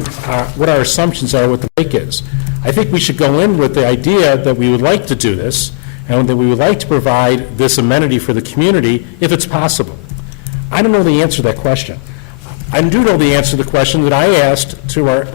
what our assumptions are, what the lake is. I think we should go in with the idea that we would like to do this, and that we would like to provide this amenity for the community if it's possible. I don't know the answer to that question. I do know the answer to the question that I asked to our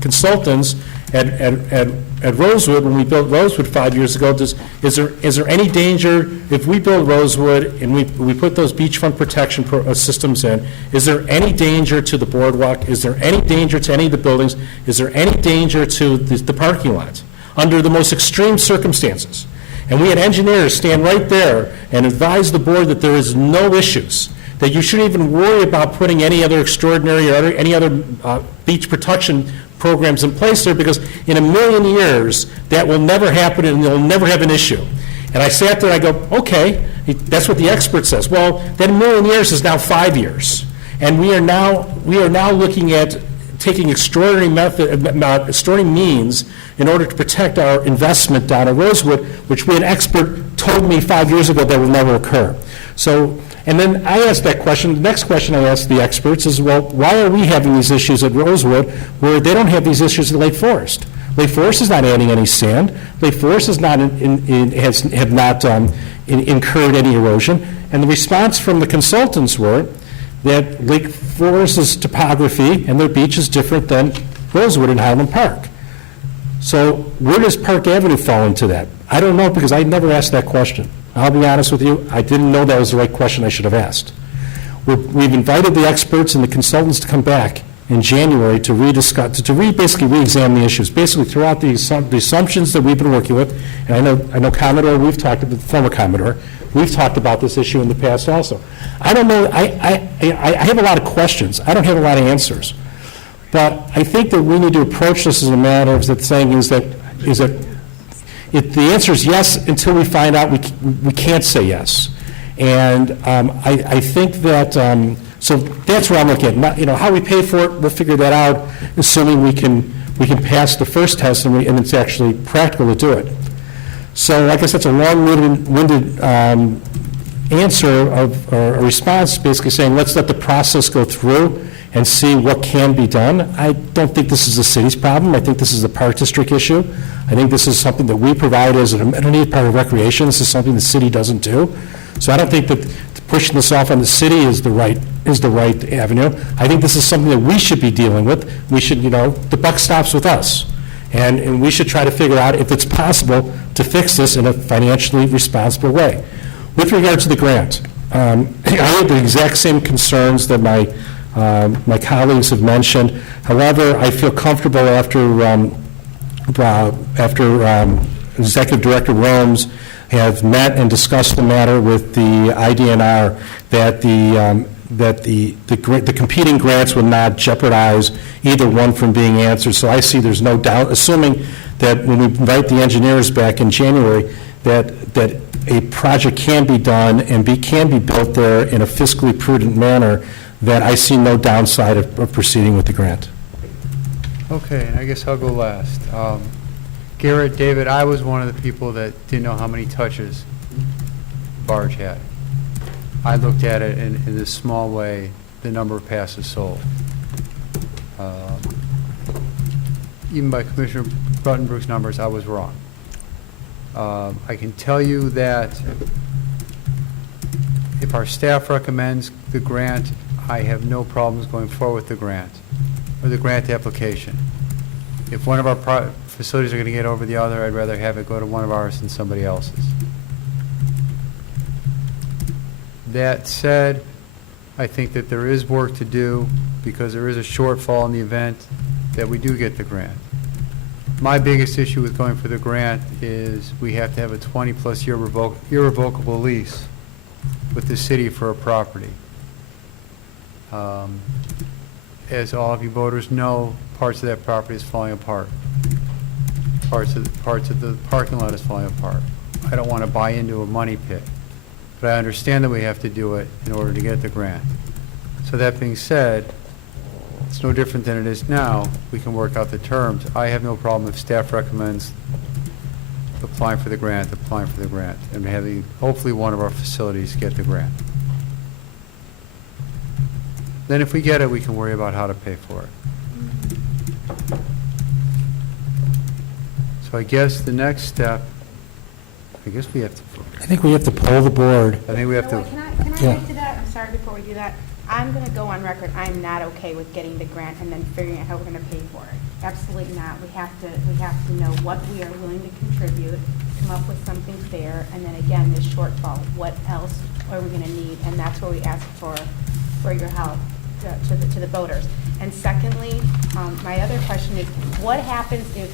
consultants at Rosewood when we built Rosewood 5 years ago. Is there any danger if we build Rosewood and we put those beachfront protection systems in? Is there any danger to the boardwalk? Is there any danger to any of the buildings? Is there any danger to the parking lots? Under the most extreme circumstances. And we had engineers stand right there and advise the board that there is no issues, that you shouldn't even worry about putting any other extraordinary or any other beach protection programs in place there, because in a million years, that will never happen and they'll never have an issue. And I sat there and I go, okay, that's what the expert says. Well, that million years is now 5 years. And we are now looking at taking extraordinary means in order to protect our investment down at Rosewood, which we, an expert told me 5 years ago that will never occur. So, and then I asked that question. The next question I asked the experts is, well, why are we having these issues at Rosewood where they don't have these issues at Lake Forest? Lake Forest is not adding any sand. Lake Forest is not have not incurred any erosion. And the response from the consultants were that Lake Forest's topography and their beach is different than Rosewood and Highland Park. So where does Park Avenue fall into that? I don't know, because I never asked that question. I'll be honest with you, I didn't know that was the right question I should have asked. We've invited the experts and the consultants to come back in January to basically re-examine the issues, basically throw out the assumptions that we've been working with. And I know Commodore, we've talked about, the former Commodore, we've talked about this issue in the past also. I don't know, I have a lot of questions. I don't have a lot of answers. But I think that we need to approach this as a matter of saying is that if the answer is yes until we find out we can't say yes. And I think that, so that's where I'm looking at. How we pay for it, we'll figure that out, assuming we can pass the first test and it's actually practical to do it. So I guess that's a long-winded answer or a response, basically saying let's let the process go through and see what can be done. I don't think this is the city's problem. I think this is a Park District issue. I think this is something that we provide as an amenity, part of recreation. This is something the city doesn't do. So I don't think that pushing this off on the city is the right avenue. I think this is something that we should be dealing with. We should, the buck stops with us. And we should try to figure out if it's possible to fix this in a financially responsible way. With regard to the grant, I have the exact same concerns that my colleagues have mentioned. However, I feel comfortable after Executive Director Romes have met and discussed the matter with the IDNR that the competing grants will not jeopardize either one from being answered. So I see there's no doubt, assuming that when we invite the engineers back in January, that a project can be done and can be built there in a fiscally prudent manner, that I see no downside of proceeding with the grant. Okay, and I guess I'll go last. Garrett, David, I was one of the people that didn't know how many touches the barge had. I looked at it in this small way, the number of passes sold. Even by Commissioner Buttenbrook's numbers, I was wrong. I can tell you that if our staff recommends the grant, I have no problems going forward with the grant, or the grant application. If one of our facilities are going to get over the other, I'd rather have it go to one of ours than somebody else's. That said, I think that there is work to do because there is a shortfall in the event that we do get the grant. My biggest issue with going for the grant is we have to have a 20-plus year irrevocable lease with the city for a property. As all of you voters know, parts of that property is falling apart. Parts of the parking lot is falling apart. I don't want to buy into a money pit, but I understand that we have to do it in order to get the grant. So that being said, it's no different than it is now. We can work out the terms. I have no problem if staff recommends applying for the grant, and having hopefully one of our facilities get the grant. Then if we get it, we can worry about how to pay for it. So I guess the next step, I guess we have to, I think we have to poll the board. I think we have You know to, what, Can I Yeah. add to that? I'm sorry, before we do that. I'm going to go on record, I'm not okay with getting the grant and then figuring out how we're going to pay for it. Absolutely not. We have to know what we are willing to contribute, come up with something fair, and then again, this shortfall, what else are we going to need? And that's where we ask for your help to the voters. And secondly, my other question is, what happens if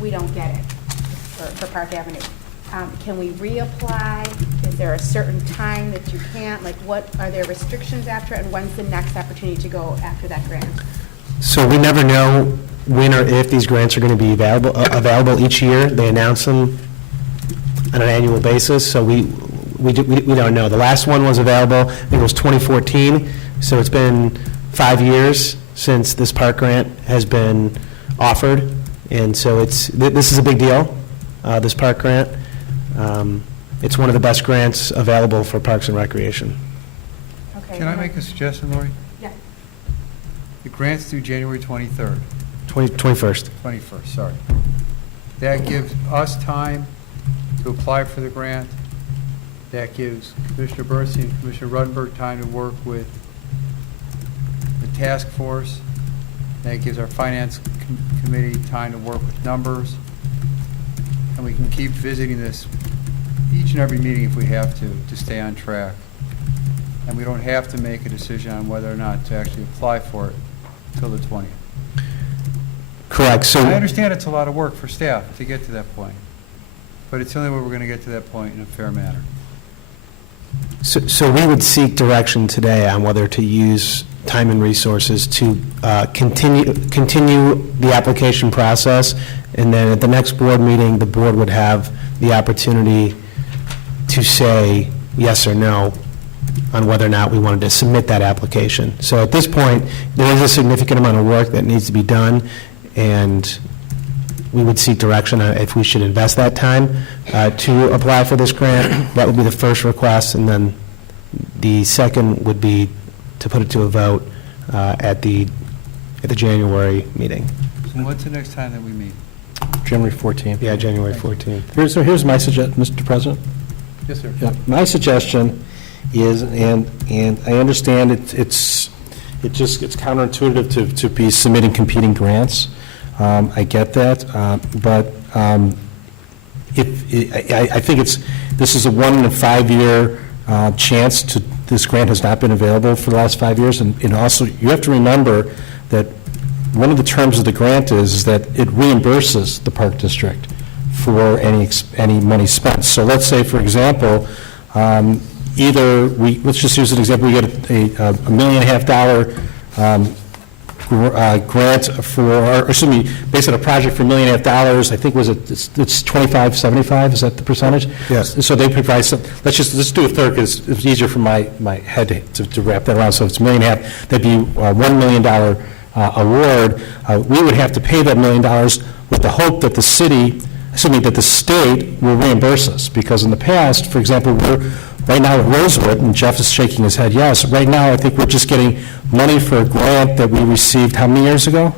we don't get it for Park Avenue? Can we reapply? Is there a certain time that you can't? Like, what, are there restrictions after, and when's the next opportunity to go after that grant? So we never know when or if these grants are going to be available each year. They announce them on an annual basis, so we don't know. The last one was available, I think it was 2014, so it's been 5 years since this park grant has been offered, and so this is a big deal, this park grant. It's one of the best grants available for Parks and Recreation. Okay. can I make a suggestion, Lori? Yeah. The grant's due January 23rd, 21st. 21st, sorry. That gives us time to apply for the grant. That gives Commissioner Bernstein and Commissioner Ruddenberg time to work with the task force. That gives our finance committee time to work with numbers. And we can keep visiting this each and every meeting if we have to stay on track. And we don't have to make a decision on whether or not to actually apply for it until the 20th. Correct. So I understand it's a lot of work for staff to get to that point, but it's the only way we're going to get to that point in a fair manner. So we would seek direction today on whether to use time and resources to continue the application process, and then at the next board meeting, the board would have the opportunity to say yes or no on whether or not we wanted to submit that application. So at this point, there is a significant amount of work that needs to be done, and we would seek direction on if we should invest that time to apply for this grant. That would be the first request, and then the second would be to put it to a vote at the January meeting. So what's the next time that we meet? January 14th. Yeah, January 14th. Here's my suggestion, Mr. President. Yes, sir. Yeah, my suggestion is, and I understand it's counterintuitive to be submitting competing grants. I get that, but I think this is a 1 in a 5 year chance to, this grant has not been available for the last 5 years, and also you have to remember that one of the terms of the grant is that it reimburses the park district for any money spent. So let's say, for example, let's just use an example, we get a $1.5 million grant or excuse me, based on a project for $1.5 million, I think it's 25/75, is that the percentage? Yes. So they provide some, let's do a third, because it's easier for my head to wrap that around. So if it's $1.5 million, that'd be $1 million award. We would have to pay that $1 million with the hope that the state will reimburse us, because in the past, for example, right now at Rosewood, and Jeff is shaking his head yes, right now I think we're just getting money for a grant that we received how many years ago?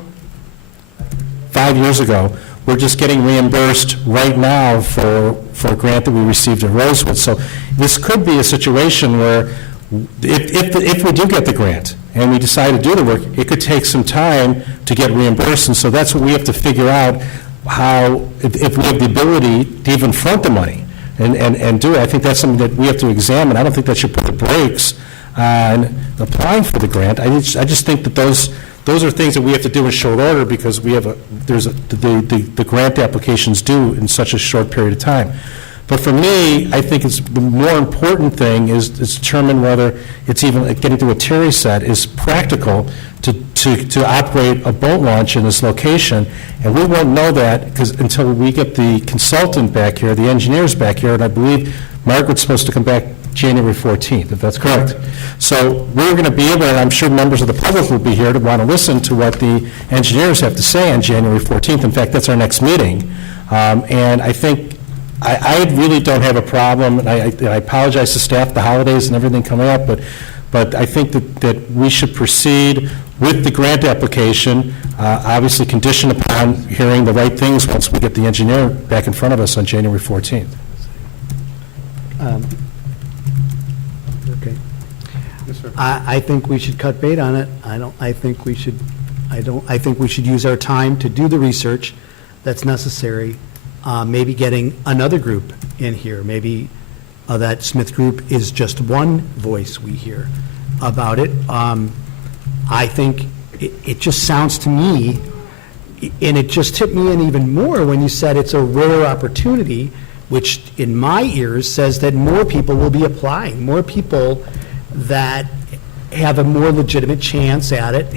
5 years ago. We're just getting reimbursed right now for a grant that we received at Rosewood. So this could be a situation where if we do get the grant and we decide to do the work, it could take some time to get reimbursed, and so that's what we have to figure out, how, if we have the ability to even front the money and do it. I think that's something that we have to examine. I don't think that should put the brakes on applying for the grant. I just think that those are things that we have to do in short order, because we have the grant applications due in such a short period of time. But for me, I think the more important thing is determine whether it's even, getting to what Terry said, is practical to operate a boat launch in this location. And we won't know that until we get the consultant back here, the engineers back here, and I believe Margaret's supposed to come back January 14th, if that's correct. So we're going to be able, and I'm sure members of the public will be here to want to listen to what the engineers have to say on January 14th. In fact, that's our next meeting. And I think, I really don't have a problem, and I apologize to staff, the holidays and everything coming up, but I think that we should proceed with the grant application, obviously conditioned upon hearing the right things once we get the engineer back in front of us on January 14th. Okay. I think we should cut bait on it. I think we should use our time to do the research that's necessary. Maybe getting another group in here. Maybe that Smith Group is just one voice we hear about it. I think it just sounds to me, and it just tipped me in even more when you said it's a rare opportunity, which in my ears says that more people will be applying, more people that have a more legitimate chance at it,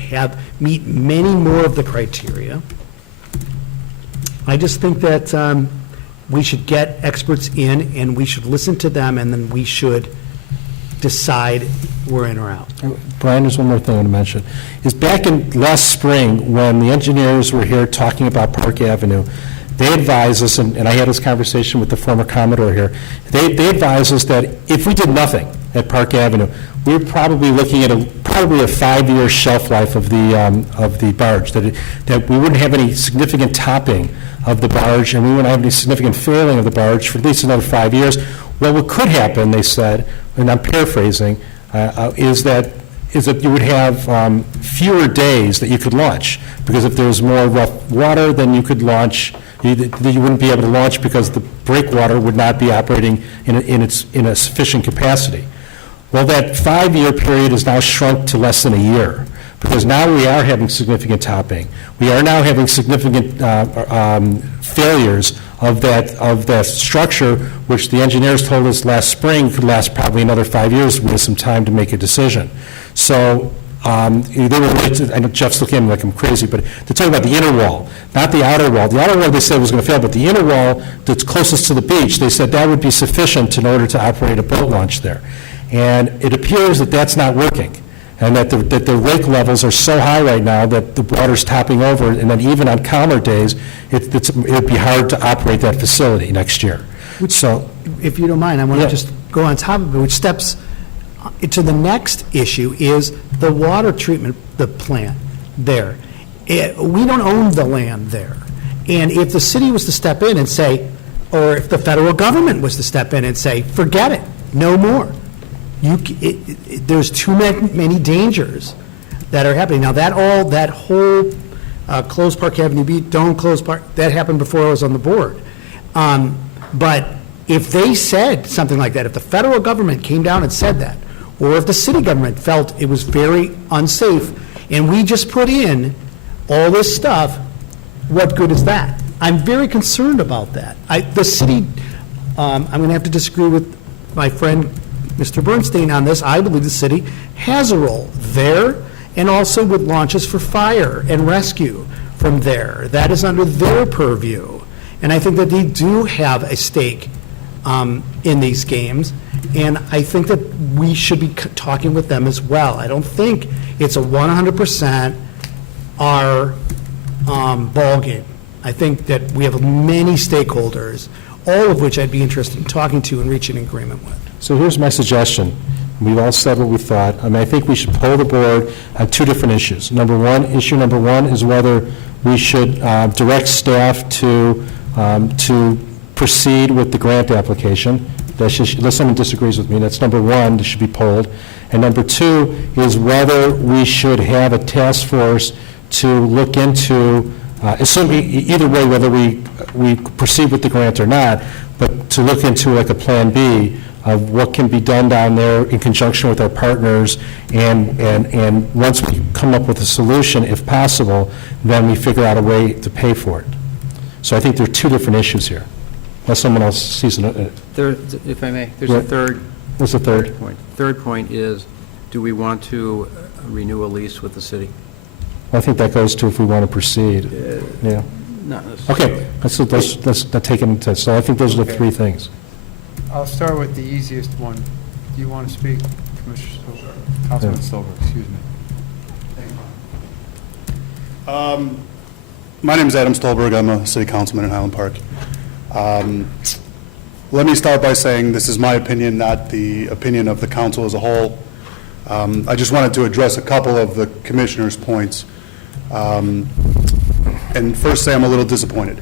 meet many more of the criteria. I just think that we should get experts in, and we should listen to them, and then we should decide we're in or out. Brian, there's one more thing I want to mention. Is back in last spring, when the engineers were here talking about Park Avenue, they advised us, and I had this conversation with the former Commodore here, they advised us that if we did nothing at Park Avenue, we were probably looking at probably a 5-year shelf life of the barge, that we wouldn't have any significant topping of the barge, and we wouldn't have any significant failing of the barge for at least another 5 years. Well, what could happen, they said, and I'm paraphrasing, is that you would have fewer days that you could launch, because if there was more rough water, then you could launch. You wouldn't be able to launch because the breakwater would not be operating in a sufficient capacity. Well, that 5-year period is now shrunk to less than a year, because now we are having significant topping. We are now having significant failures of that structure, which the engineers told us last spring could last probably another 5 years with some time to make a decision. So they were, I know Jeff's looking at me like I'm crazy, but they're talking about the inner wall, not the outer wall. The outer wall they said was going to fail, but the inner wall that's closest to the beach, they said that would be sufficient in order to operate a boat launch there. And it appears that that's not working, and that the rake levels are so high right now that the water's topping over, and then even on calmer days, it would be hard to operate that facility next year. So, If you don't mind, I want to just go on top of it, which steps to the next issue is the water treatment, the plant there. We don't own the land there. And if the city was to step in and say, or if the federal government was to step in and say, forget it, no more. There's too many dangers that are happening. Now, that whole close Park Avenue Beach, don't close Park, that happened before I was on the board. But if they said something like that, if the federal government came down and said that, or if the city government felt it was very unsafe, and we just put in all this stuff, what good is that? I'm very concerned about that. The city, I'm going to have to disagree with my friend, Mr. Bernstein, on this. I believe the city has a role there, and also with launches for fire and rescue from there. That is under their purview. And I think that they do have a stake in these games, and I think that we should be talking with them as well. I don't think it's a 100% our ballgame. I think that we have many stakeholders, all of which I'd be interested in talking to and reaching an agreement with. So here's my suggestion. We've all said what we thought. I mean, I think we should poll the board on two different issues. Issue number one is whether we should direct staff to proceed with the grant application. Unless someone disagrees with me, that's number one, that should be polled. And number two is whether we should have a task force to look into, either way, whether we proceed with the grant or not, but to look into like a Plan B of what can be done down there in conjunction with our partners, and once we come up with a solution, if possible, then we figure out a way to pay for it. So I think there are two different issues here, unless someone else sees it. If I may, there's a third. What's the third point? Third point is, do we want to renew a lease with the city? I think that goes to if we want to proceed. Yeah. Not necessarily. Okay, let's not take it into, so I think those are the three things. I'll start with the easiest one. do you want to speak? Commissioner Stolberg, Councilman Stolberg, excuse me. My name is Adam Stolberg. I'm a city councilman in Highland Park. Let me start by saying this is my opinion, not the opinion of the council as a whole. I just wanted to address a couple of the commissioners' points. And first say I'm a little disappointed.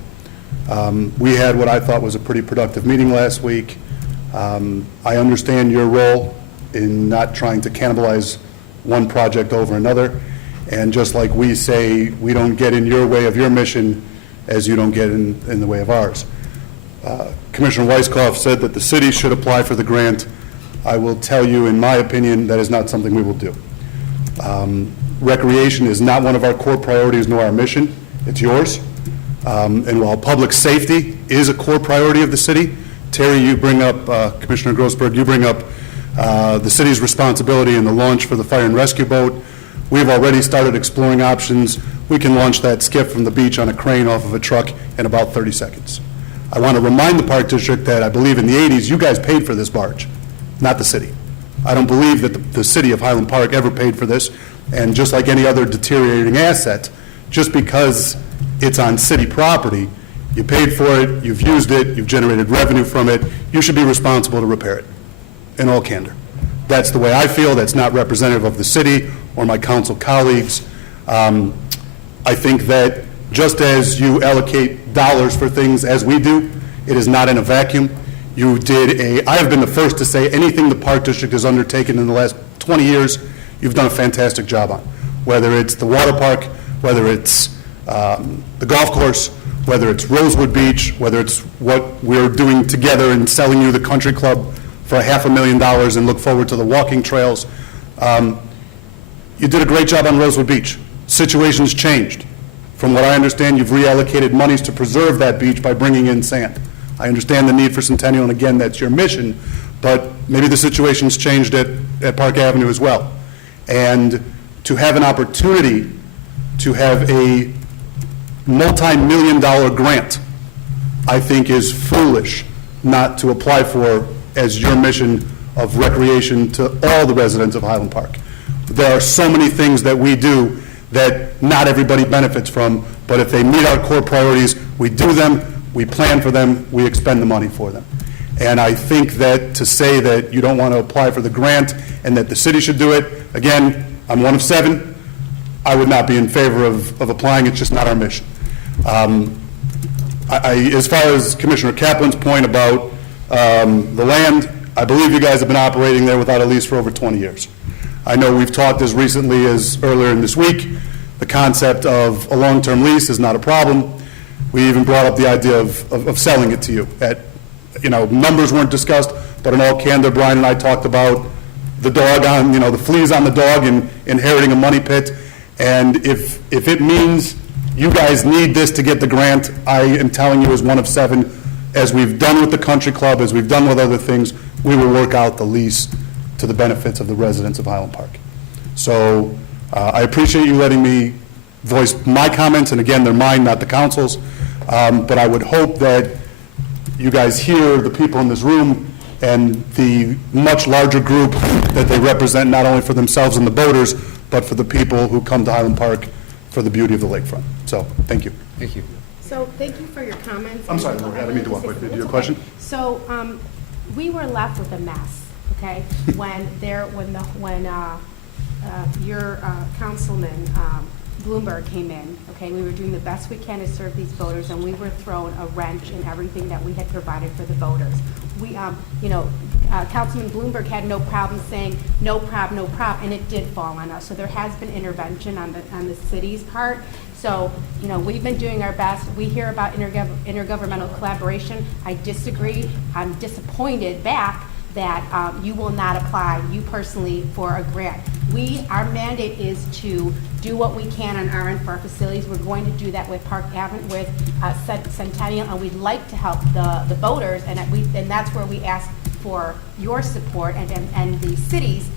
We had what I thought was a pretty productive meeting last week. I understand your role in not trying to cannibalize one project over another. And just like we say, we don't get in your way of your mission as you don't get in the way of ours. Commissioner Weisskopf said that the city should apply for the grant. I will tell you, in my opinion, that is not something we will do. Recreation is not one of our core priorities nor our mission. It's yours. And while public safety is a core priority of the city, Terry, you bring up, Commissioner Grossberg, you bring up the city's responsibility in the launch for the fire and rescue boat. We've already started exploring options. We can launch that skiff from the beach on a crane off of a truck in about 30 seconds. I want to remind the Park District that I believe in the 80s, you guys paid for this barge, not the city. I don't believe that the city of Highland Park ever paid for this. And just like any other deteriorating asset, just because it's on city property, you paid for it, you've used it, you've generated revenue from it, you should be responsible to repair it, in all candor. That's the way I feel. That's not representative of the city or my council colleagues. I think that just as you allocate dollars for things as we do, it is not in a vacuum. I have been the first to say anything the Park District has undertaken in the last 20 years, you've done a fantastic job on. Whether it's the water park, whether it's the golf course, whether it's Rosewood Beach, whether it's what we're doing together and selling you the country club for $500,000 and look forward to the walking trails. You did a great job on Rosewood Beach. Situation's changed. From what I understand, you've reallocated monies to preserve that beach by bringing in sand. I understand the need for Centennial, and again, that's your mission, but maybe the situation's changed at Park Avenue as well. And to have an opportunity to have a multi-million-dollar grant, I think is foolish not to apply for as your mission of recreation to all the residents of Highland Park. There are so many things that we do that not everybody benefits from, but if they meet our core priorities, we do them, we plan for them, we expend the money for them. And I think that to say that you don't want to apply for the grant and that the city should do it, again, I'm one of 7. I would not be in favor of applying. It's just not our mission. As far as Commissioner Kaplan's point about the land, I believe you guys have been operating there without a lease for over 20 years. I know we've talked as recently as earlier in this week. The concept of a long-term lease is not a problem. We even brought up the idea of selling it to you. Numbers weren't discussed, but in all candor, Brian and I talked about the dog on, the fleas on the dog and inheriting a money pit. And if it means you guys need this to get the grant, I am telling you as one of 7, as we've done with the country club, as we've done with other things, we will work out the lease to the benefits of the residents of Highland Park. So I appreciate you letting me voice my comments, and again, they're mine, not the council's. But I would hope that you guys hear the people in this room and the much larger group that they represent, not only for themselves and the boaters, but for the people who come to Highland Park for the beauty of the lakefront. So, thank you. Thank you. So thank you for your comments. I'm sorry, Lori, I didn't mean to walk away. It's Did you have a okay. question? So we were left with a mess, okay, when your councilman Bloomberg came in, okay, we were doing the best we can to serve these voters, and we were thrown a wrench in everything that we had provided for the voters. We, Councilman Bloomberg had no problem saying, no prob, and it did fall on us. So there has been intervention on the city's part. So, we've been doing our best. We hear about intergovernmental collaboration. I disagree. I'm disappointed back that you will not apply, you personally, for a grant. Our mandate is to do what we can on our end for our facilities. We're going to do that with Park Avenue, with Centennial, and we'd like to help the voters, and that's where we ask for your support and the cities.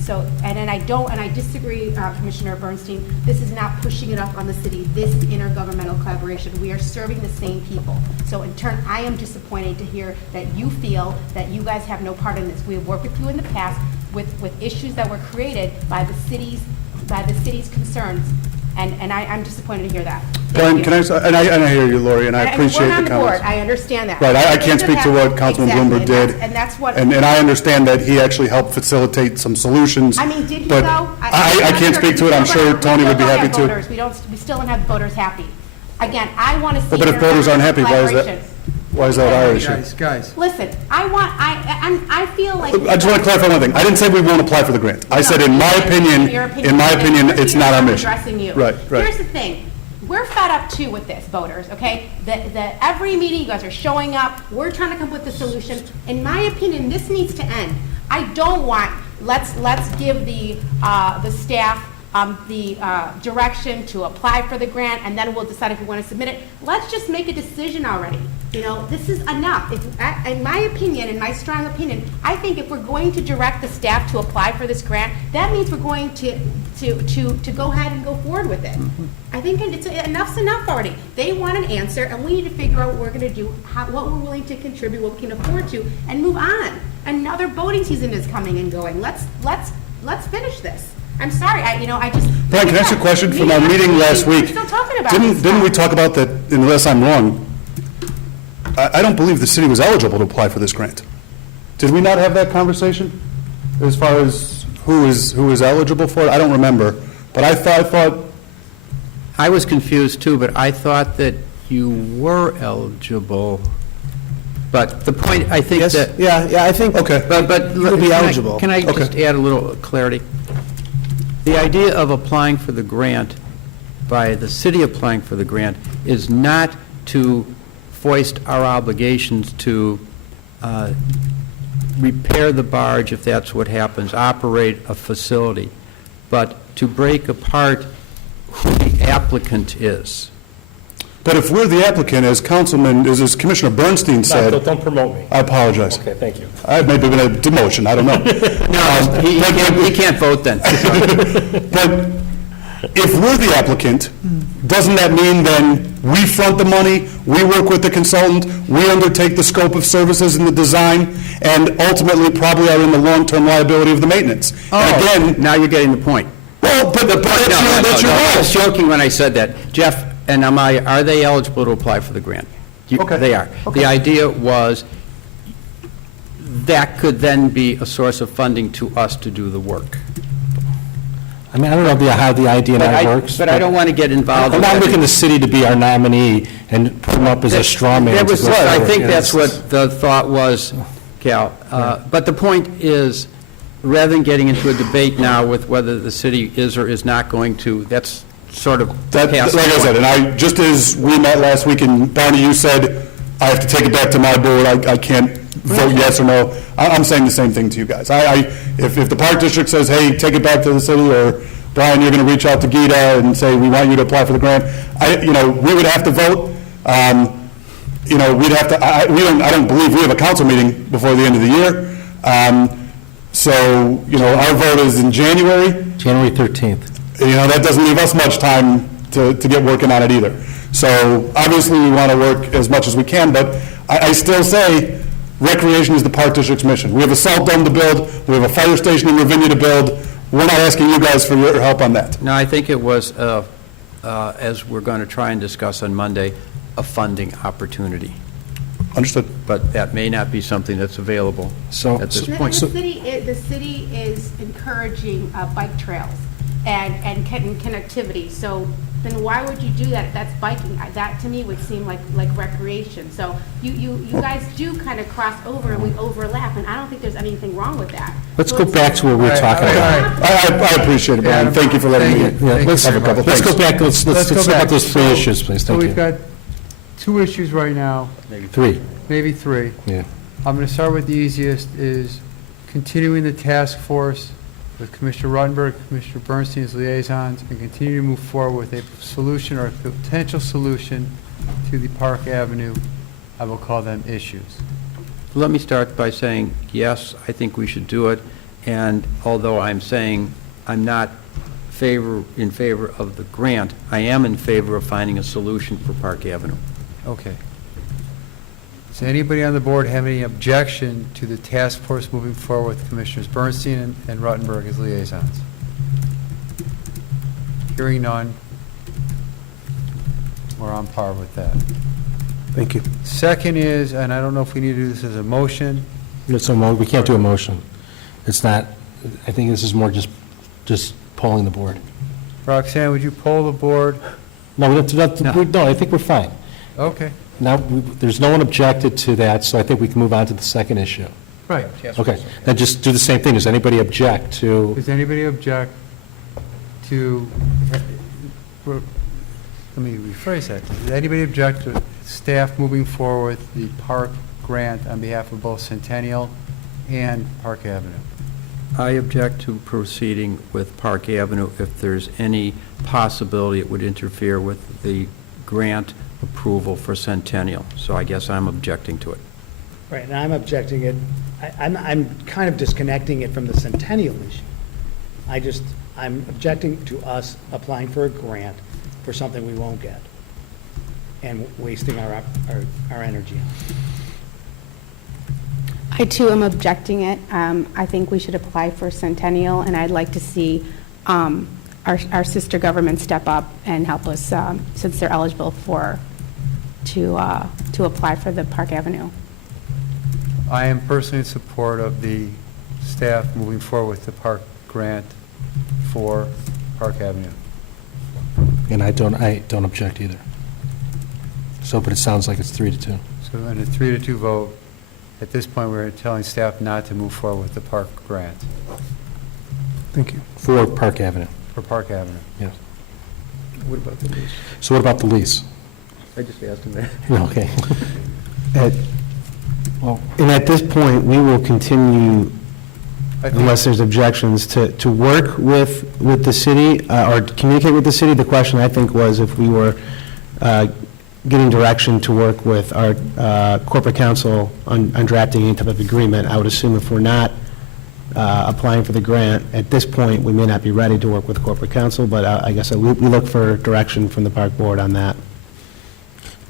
So, and then I disagree, Commissioner Bernstein, this is not pushing it up on the city. This is intergovernmental collaboration. We are serving the same people. So in turn, I am disappointed to hear that you feel that you guys have no part in this. We have worked with you in the past with issues that were created by the city's concerns, and I'm disappointed to hear that. Brian, can I, and I hear you, Lori, and I appreciate We're on the board, comments. I understand that. Right, I can't speak to what Councilman Exactly, Bloomberg did. And that's what. And I understand that he actually helped facilitate some solutions. I mean, did he but though? I can't speak to it, I'm sure Tony would be happy to. We still don't have voters happy. Again, I want to see. But if voters aren't happy, why is that our issue? Guys, Listen, I feel like. I just want to clarify one thing. I didn't say we won't apply for the grant. I said, in my opinion, it's not our mission. Addressing you. Right. Here's the thing. We're fed up too with this, voters, okay? Every meeting, you guys are showing up, we're trying to come up with the solution. In my opinion, this needs to end. I don't want, let's give the staff the direction to apply for the grant, and then we'll decide if we want to submit it. Let's just make a decision already. You know, this is enough. In my opinion, in my strong opinion, I think if we're going to direct the staff to apply for this grant, that means we're going to go ahead and go forward with it. I think enough's enough already. They want an answer, and we need to figure out what we're going to do, what we're willing to contribute, what we can afford to, and move on. Another boating season is coming and going. Let's finish this. I'm sorry, I just. Brian, can I ask you a question from our meeting last week? We're still talking about this Didn't we stuff. talk about that, unless I'm wrong, I don't believe the city was eligible to apply for this grant. Did we not have that conversation as far as who is eligible for it? I don't remember, but I thought. I was confused too, but I thought that you were eligible. But the point, I think that. Yeah, I think. Okay. But You would be eligible. Can I just add a little clarity? The idea of applying for the grant, by the city applying for the grant, is not to foist our obligations to repair the barge, if that's what happens, operate a facility, but to break apart who the applicant is. But if we're the applicant, as Commissioner Bernstein said. Don't promote me. I apologize. Okay, thank you. I may have been a demotion, I don't know. No, he can't vote then. But if we're the applicant, doesn't that mean then we front the money, we work with the consultant, we undertake the scope of services and the design, and ultimately probably are in the long-term liability of the maintenance? And again, Now you're getting the point. well, but that's your I was role. joking when I said that. Jeff, and are they eligible to apply for the grant? Okay. They are. Okay. The idea was that could then be a source of funding to us to do the work. I mean, I don't know how the IDNI works. But I don't want to get involved I'm in not that. looking the city to be our nominee and put him up as a straw man. That to was go I forward. think Yeah, that's it's- what the thought was, Cal. But the point is, rather than getting into a debate now with whether the city is or is not going to, that's sort of Like past the I point. said, and just as we met last week, and Barney, you said, I have to take it back to my board, I can't vote yes or no. I'm saying the same thing to you guys. If the park district says, hey, take it back to the city, or Brian, you're going to reach out to Gita and say, we want you to apply for the grant, we would have to vote. We'd have to, I don't believe we have a council meeting before the end of the year. So, our vote is in January. January 13th. That doesn't leave us much time to get working on it either. So obviously, we want to work as much as we can, but I still say recreation is the park district's mission. We have a salt dome to build, we have a fire station in Ravinia to build. We're not asking you guys for your help on that. No, I think it was, as we're going to try and discuss on Monday, a funding opportunity. Understood. But that may not be something that's available at this And point. the city is encouraging bike trails and connectivity, so then why would you do that if that's biking? That, to me, would seem like recreation. So you guys do kind of cross over and we overlap, and I don't think there's anything wrong with that. Let's So go it's- back to what we were talking about. I appreciate it, Brian. Thank you for letting me Let's have a couple let's things. go back, let's go look back. at those three So- issues, please. So Thank we've you. got two issues right now, Three, maybe three. yeah. I'm going to start with the easiest, is continuing the task force with Commissioner Ruttenberg, Commissioner Bernstein as liaisons, and continue to move forward with a solution or a potential solution to the Park Avenue, I will call them issues. let me start by saying, yes, I think we should do it, and although I'm saying I'm not in favor of the grant, I am in favor of finding a solution for Park Avenue. Okay. Does anybody on the board have any objection to the task force moving forward with Commissioners Bernstein and Ruttenberg as liaisons? Hearing none, we're on par with that. Thank you. Second is, and I don't know if we need to do this as a motion. We can't do a motion. It's not, I think this is more just polling the board. Roxanne, would you poll the board? No, I think we're fine. Okay. Now, there's no one objected to that, so I think we can move on to the second issue. Right. Okay, then just do the same thing. Does anybody object to? Does anybody object to, let me rephrase that. Does anybody object to staff moving forward with the park grant on behalf of both Centennial and Park Avenue? I object to proceeding with Park Avenue if there's any possibility it would interfere with the grant approval for Centennial. So I guess I'm objecting to it. Right, and I'm objecting it, I'm kind of disconnecting it from the Centennial issue. I'm objecting to us applying for a grant for something we won't get and wasting our energy on it. I too am objecting it. I think we should apply for Centennial, and I'd like to see our sister government step up and help us, since they're eligible to apply for the Park Avenue. I am personally in support of the staff moving forward with the park grant for Park Avenue. And I don't object either. So, but it sounds like it's 3-2. So in a 3-2 vote, at this point, we're telling staff not to move forward with the park grant Thank you. For Park Avenue. for Park Avenue. Yes. What about the lease? So what about the lease? I just asked him that. Okay. And at this point, we will continue, I think- unless there's objections, to work with the city or communicate with the city. The question, I think, was if we were getting direction to work with our corporate counsel on drafting any type of agreement. I would assume if we're not applying for the grant, at this point, we may not be ready to work with corporate counsel, but I guess we look for direction from the park board on that.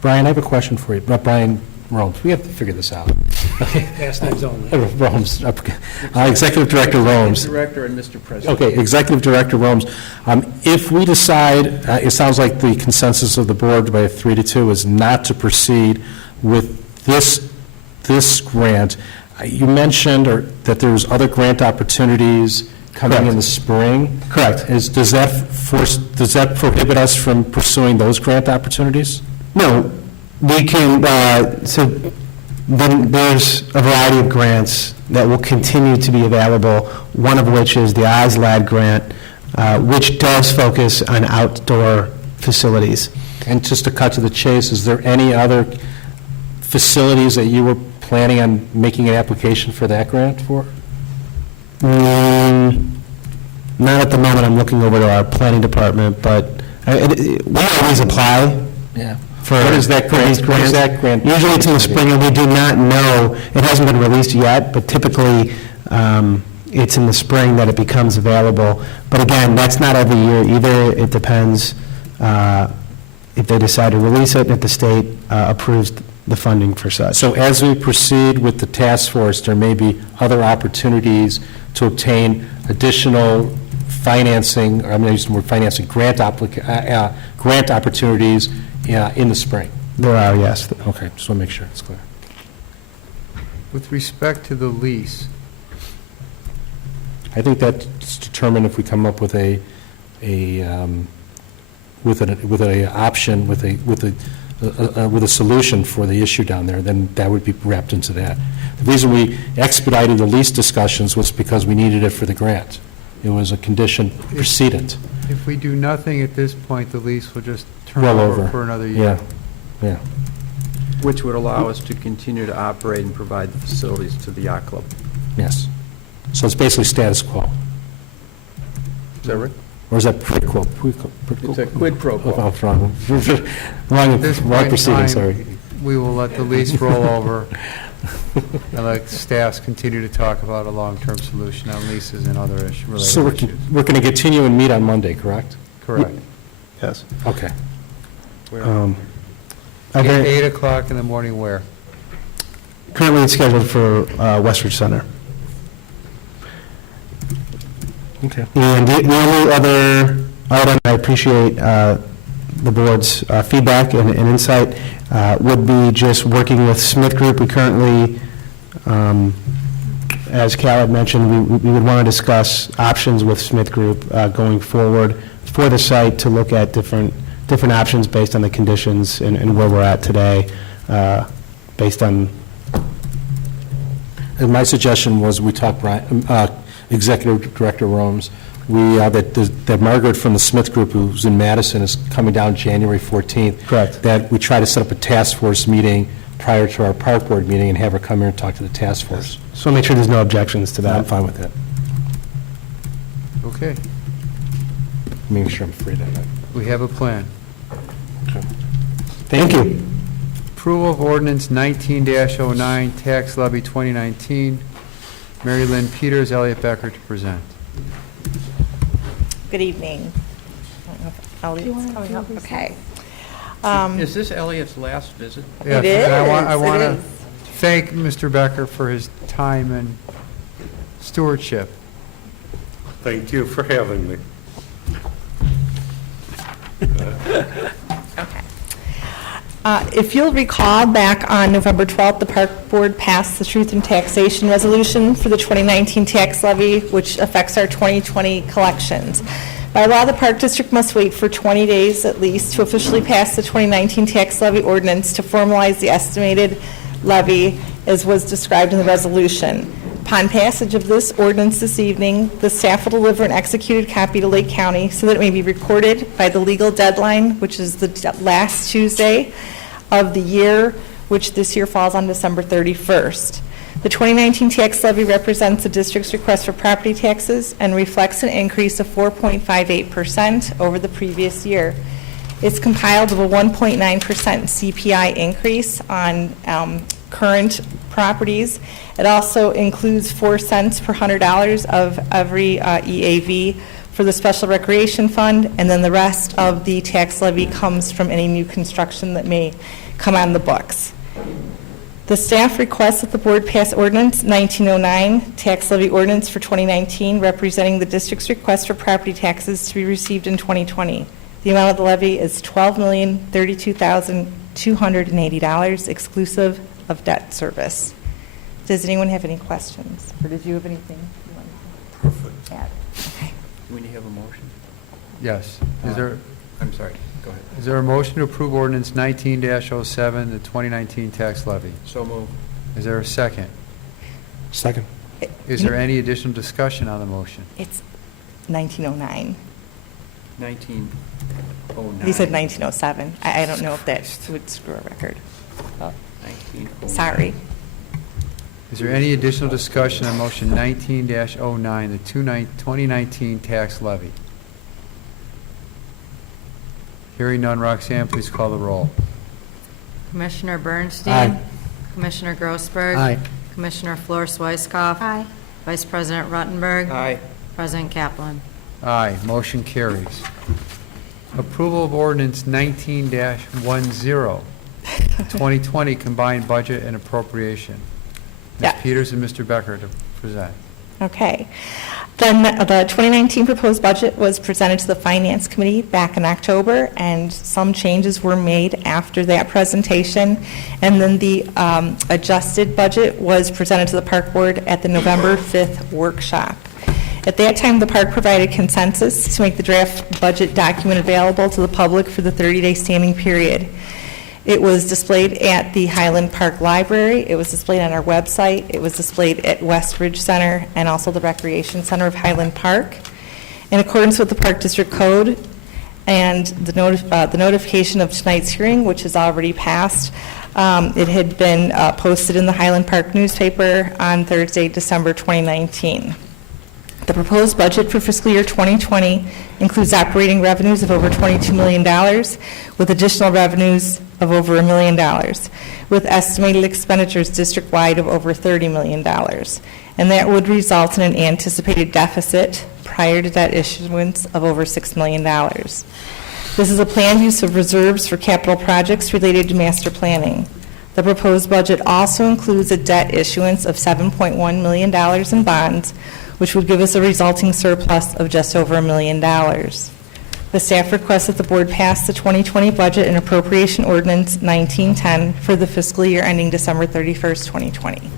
Brian, I have a question for you. Brian Romes, we have to figure this out. Pastimes only. Romes, Executive Director Romes. Director and Mr. President. Okay, Executive Director Romes, if we decide, it sounds like the consensus of the board by 3-2 is not to proceed with this grant. You mentioned that there's other grant opportunities coming Correct. in the spring. Correct. Does that prohibit us from pursuing those grant opportunities? No, we can, so then there's a variety of grants that will continue to be available, one of which is the ISLAD grant, which does focus on outdoor facilities. And just to cut to the chase, is there any other facilities that you were planning on making an application for that grant for? Not at the moment. I'm looking over to our planning department, but we always apply. Yeah. What is that grant? Usually it's in the spring, and we do not know, it hasn't been released yet, but typically it's in the spring that it becomes available. But again, that's not every year either. It depends if they decide to release it, if the state approves the funding for such. So as we proceed with the task force, there may be other opportunities to obtain additional financing, or I'm going to use the word financing, grant opportunities in the spring. There are, yes. Okay, just want to make sure it's clear. With respect to the lease, I think that's determined if we come up with an option, with a solution for the issue down there, then that would be wrapped into that. The reason we expedited the lease discussions was because we needed it for the grant. It was a condition precedent. if we do nothing at this point, the lease will just turn Roll over over. for another year. Yeah. Which would allow us to continue to operate and provide the facilities to the yacht club. Yes. So it's basically status quo. Is that right? Or is that quid quo? It's a quid pro quo. Oh, wrong. At this point Wrong in proceeding, time, sorry. we will let the lease roll over And let staffs continue to talk about a long-term solution on leases and other related So issues. we're going to continue and meet on Monday, correct? Correct. Yes. Okay. Okay. 8 o'clock in the morning where? Currently, it's scheduled for Westridge Center. Okay. And the only other item, I appreciate the board's feedback and insight, would be just working with Smith Group. We currently, as Cal had mentioned, we would want to discuss options with Smith Group going forward for the site to look at different options based on the conditions and where we're at today, based on. And my suggestion was, we talked, Executive Director Romes, that Margaret from the Smith Group, who's in Madison, is coming down January 14th. Correct. That we try to set up a task force meeting prior to our park board meeting and have her come here and talk to the task force. So make sure there's no objections to that. I'm fine with that. Okay, Make sure I'm free that night. we have a plan. Thank you. Approval of ordinance 19-09, tax levy 2019. Mary Lynn Peters, Elliot Becker to present. Good evening. I don't know if Elliot's coming up. Okay. Is this Elliot's last visit? Yes, It and I is, want it to is. thank Mr. Becker for his time and stewardship. Thank you for having me. Okay. If you'll recall, back on November 12th, the Park Board passed the Truth in Taxation Resolution for the 2019 tax levy, which affects our 2020 collections. By law, the Park District must wait for 20 days at least to officially pass the 2019 tax levy ordinance to formalize the estimated levy as was described in the resolution. Upon passage of this ordinance this evening, the staff will deliver an executed copy to Lake County so that it may be recorded by the legal deadline, which is the last Tuesday of the year, which this year falls on December 31st. The 2019 tax levy represents the district's request for property taxes and reflects an increase of 4.58% over the previous year. It's compiled of a 1.9% CPI increase on current properties. It also includes 4 cents per $100 of every EAV for the Special Recreation Fund, and then the rest of the tax levy comes from any new construction that may come on the books. The staff requests that the board pass ordinance 1909, tax levy ordinance for 2019, representing the district's request for property taxes to be received in 2020. The amount of the levy is $12,032,280, exclusive of debt service. Does anyone have any questions, or did you have anything you wanted to add? Okay. When you have a motion? Yes. Is there, I'm sorry, go ahead. is there a motion to approve ordinance 19-07, the 2019 tax levy? So moved. Is there a second? Second. Is there any additional discussion on the motion? It's 1909. 1909. He said 1907. I don't know if that would screw a record. Oh, 1909. sorry. Is there any additional discussion on motion 19-09, the 2019 tax levy? Hearing none, Roxanne, please call the roll. Commissioner Bernstein? Aye. Commissioner Grossberg? Aye. Commissioner Flor Swyskoff? Aye. Vice President Ruttenberg? Aye. President Kaplan? Aye, motion carries. Approval of ordinance 19-10, 2020 combined budget and appropriation. Ms. Yeah. Peters and Mr. Becker to present. Okay. Then the 2019 proposed budget was presented to the Finance Committee back in October, and some changes were made after that presentation. And then the adjusted budget was presented to the Park Board at the November 5th workshop. At that time, the park provided consensus to make the draft budget document available to the public for the 30-day standing period. It was displayed at the Highland Park Library. It was displayed on our website. It was displayed at Westridge Center and also the Recreation Center of Highland Park. In accordance with the Park District Code and the notification of tonight's hearing, which is already passed, it had been posted in the Highland Park newspaper on Thursday, December 2019. The proposed budget for fiscal year 2020 includes operating revenues of over $22 million, with additional revenues of over $1 million, with estimated expenditures district-wide of over $30 million. And that would result in an anticipated deficit prior to debt issuance of over $6 million. This is a planned use of reserves for capital projects related to master planning. The proposed budget also includes a debt issuance of $7.1 million in bonds, which would give us a resulting surplus of just over $1 million. The staff requests that the board pass the 2020 budget and appropriation ordinance 1910 for the fiscal year ending December 31st, 2020.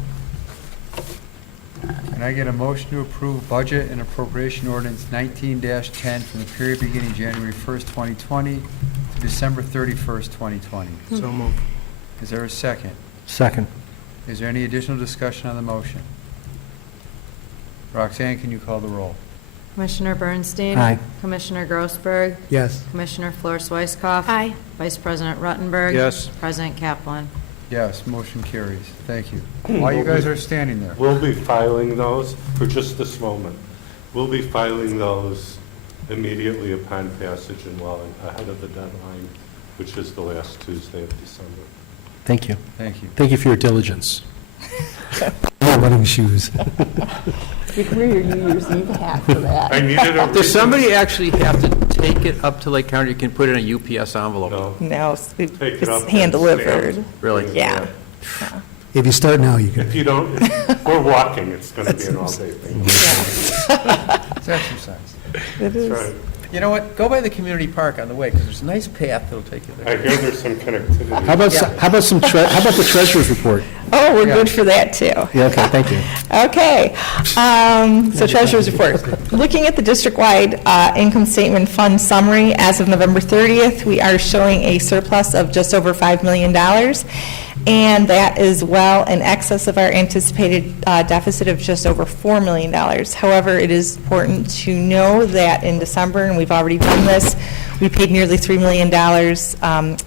Can I get a motion to approve budget and appropriation ordinance 19-10 from the period beginning January 1st, 2020 to December 31st, 2020? So moved. Is there a second? Second. Is there any additional discussion on the motion? Roxanne, can you call the roll? Commissioner Bernstein? Aye. Commissioner Grossberg? Yes. Commissioner Flor-Swicekoff? Aye. Vice President Ruttenberg? Yes. President Kaplan? Yes, motion carries. Thank you. While you guys are standing there. We'll be filing those for just this moment. We'll be filing those immediately upon passage and well ahead of the deadline, which is the last Tuesday of December. Thank you. Thank you. Thank you for your diligence. Running shoes. You can wear your New Year's Eve hat for that. I needed a Does somebody actually have to take it up to Lake County? You can put it in a UPS envelope? No. No, Take it it's up hand-delivered. and Really? Yeah. If you start now, you can. If you don't, we're walking, it's going to be an all-day thing. It's exercise. It is. That's right. You know what? Go by the community park on the way, because there's a nice path that'll take you I there. hear there's some connectivity. How about, how about the treasurer's report? Oh, we're good for that, too. Yeah, okay, thank you. Okay, so treasurer's report. Looking at the district-wide income statement fund summary, as of November 30th, we are showing a surplus of just over $5 million, and that is well in excess of our anticipated deficit of just over $4 million. However, it is important to know that in December, and we've already done this, we paid nearly $3 million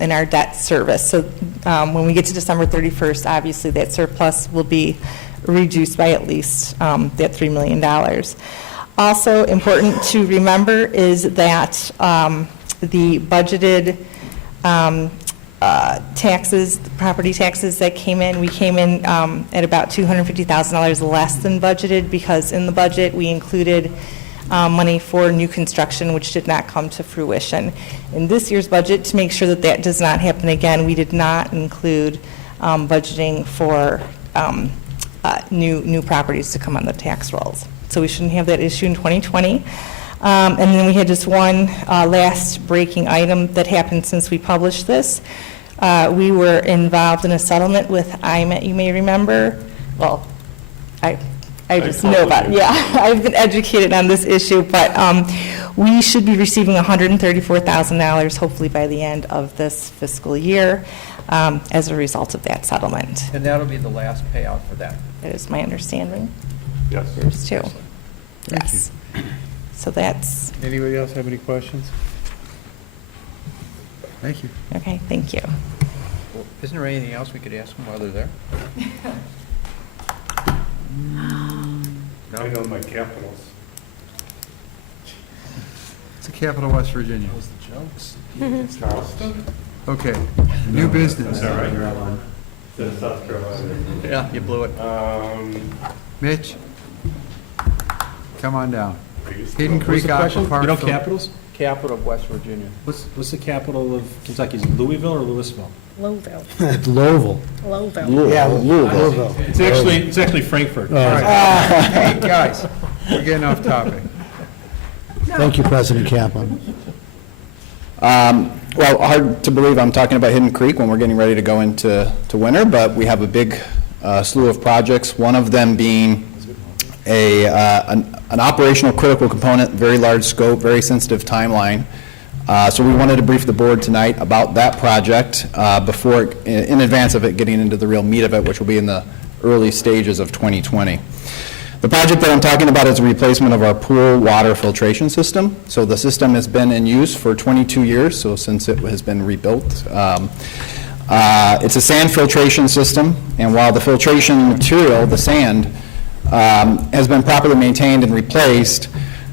in our debt service. So when we get to December 31st, obviously that surplus will be reduced by at least that $3 million. Also important to remember is that the budgeted taxes, property taxes that came in, we came in at about $250,000 less than budgeted, because in the budget we included money for new construction, which did not come to fruition. In this year's budget, to make sure that that does not happen again, we did not include budgeting for new properties to come on the tax rolls. So we shouldn't have that issue in 2020. And then we had just one last breaking item that happened since we published this. We were involved in a settlement with IMET, you may remember. Well, I just know about it. Yeah, I've been educated on this issue, but we should be receiving $134,000 hopefully by the end of this fiscal year as a result of that settlement. And that'll be the last payout for that. That is my understanding. Yes. Yours too. Thank Yes. So that's, Anybody else have any questions? Thank you. okay, thank you. Well, isn't there anything else we could ask them while they're there? I know my capitals. It's the capital of West Virginia. Charleston? Okay, new business. Is that right? That's South Carolina. Yeah, you blew it. Mitch, come on down. I used to Hidden know. Creek Aqua Park. You know capitals? Capital of West Virginia. What's the capital of Kentucky? Is it Louisville or Louisville? Lowville. Lowville. Lowville. Yeah, Louisville. It's actually Frankfurt. Hey, guys, we're getting off topic. Thank you, President Kaplan. Well, hard to believe I'm talking about Hidden Creek when we're getting ready to go into winter, but we have a big slew of projects, one of them being an operational critical component, very large scope, very sensitive timeline. So we wanted to brief the board tonight about that project before, in advance of it getting into the real meat of it, which will be in the early stages of 2020. The project that I'm talking about is a replacement of our pool water filtration system. So the system has been in use for 22 years, so since it has been rebuilt. It's a sand filtration system, and while the filtration material, the sand, has been properly maintained and replaced,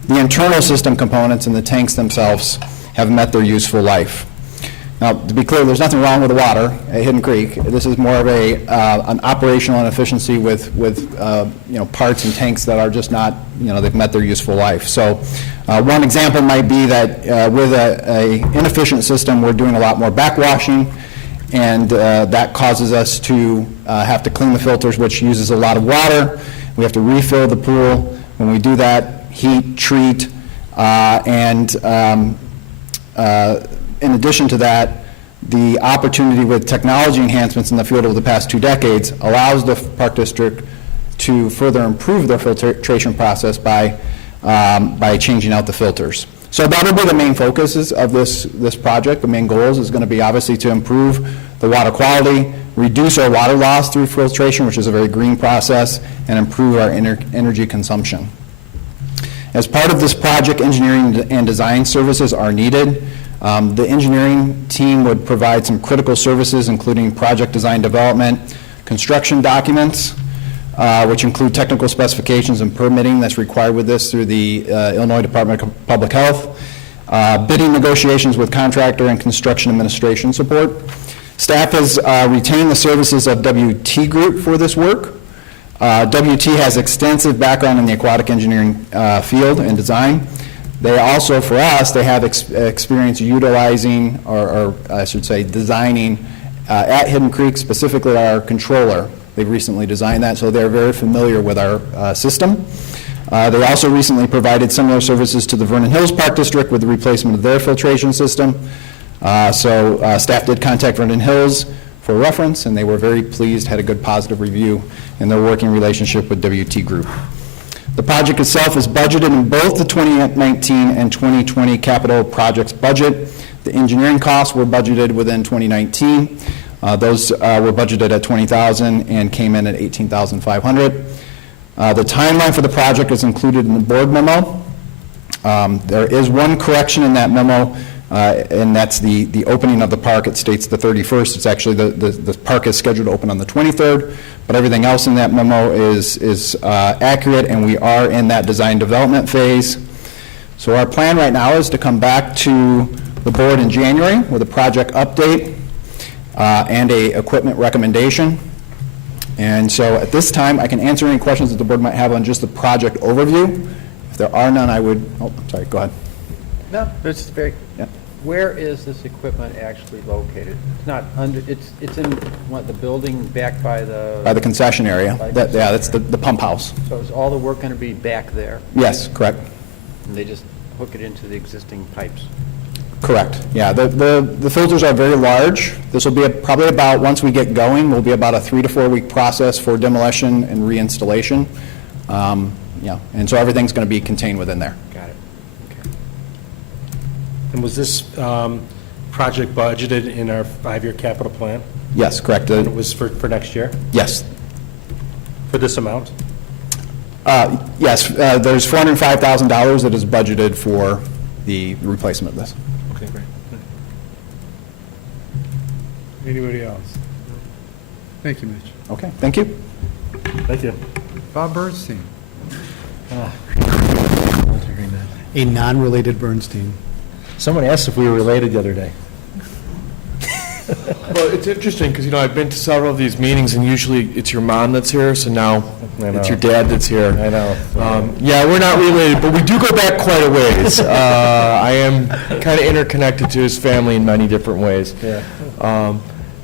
the internal system components and the tanks themselves have met their useful life. Now, to be clear, there's nothing wrong with the water at Hidden Creek. This is more of an operational inefficiency with parts and tanks that are just not, they've met their useful life. So one example might be that with a inefficient system, we're doing a lot more backwashing, and that causes us to have to clean the filters, which uses a lot of water. We have to refill the pool. When we do that, heat, treat, and in addition to that, the opportunity with technology enhancements in the field over the past 2 decades allows the Park District to further improve their filtration process by changing out the filters. So that'll be the main focuses of this project. The main goals is going to be obviously to improve the water quality, reduce our water loss through filtration, which is a very green process, and improve our energy consumption. As part of this project, engineering and design services are needed. The engineering team would provide some critical services, including project design development, construction documents, which include technical specifications and permitting that's required with this through the Illinois Department of Public Health, bidding negotiations with contractor and construction administration support. Staff has retained the services of WT Group for this work. WT has extensive background in the aquatic engineering field and design. They also, for us, they have experience utilizing, or I should say, designing at Hidden Creek, specifically our controller. They've recently designed that, so they're very familiar with our system. They also recently provided similar services to the Vernon Hills Park District with the replacement of their filtration system. So staff did contact Vernon Hills for reference, and they were very pleased, had a good positive review in their working relationship with WT Group. The project itself is budgeted in both the 2019 and 2020 capital projects budget. The engineering costs were budgeted within 2019. Those were budgeted at $20,000 and came in at $18,500. The timeline for the project is included in the board memo. There is one correction in that memo, and that's the opening of the park. It states the 31st. It's actually the park is scheduled to open on the 23rd, but everything else in that memo is accurate, and we are in that design development phase. So our plan right now is to come back to the board in January with a project update and a equipment recommendation. And so at this time, I can answer any questions that the board might have on just the project overview. If there are none, I would, sorry, go ahead. No, it's very, Yeah. where is this equipment actually located? It's not under, it's in, what, the building back by the... By the concession area. By Yeah, that's the pump house. So is all the work going to be back there? Yes, correct. And they just hook it into the existing pipes? Correct, yeah. The filters are very large. This will be probably about, once we get going, will be about a 3 to 4 week process for demolition and reinstallation. Yeah, and so everything's going to be contained within there. Got it. Okay. And was this project budgeted in our 5-year capital plan? Yes, correct. And it was for next year? Yes. For this amount? Yes, there's $405,000 that is budgeted for the replacement of this. Okay, great. Anybody else? Thank you, Mitch. Okay, thank you. Thank you. Bob Bernstein. A non-related Bernstein. Someone asked if we were related the other day. Well, it's interesting because, I've been to several of these meetings, and usually it's your mom that's here, so now it's your dad that's here. I know. Yeah, we're not related, but we do go back quite a ways. I am kind of interconnected to his family in many different ways. Yeah.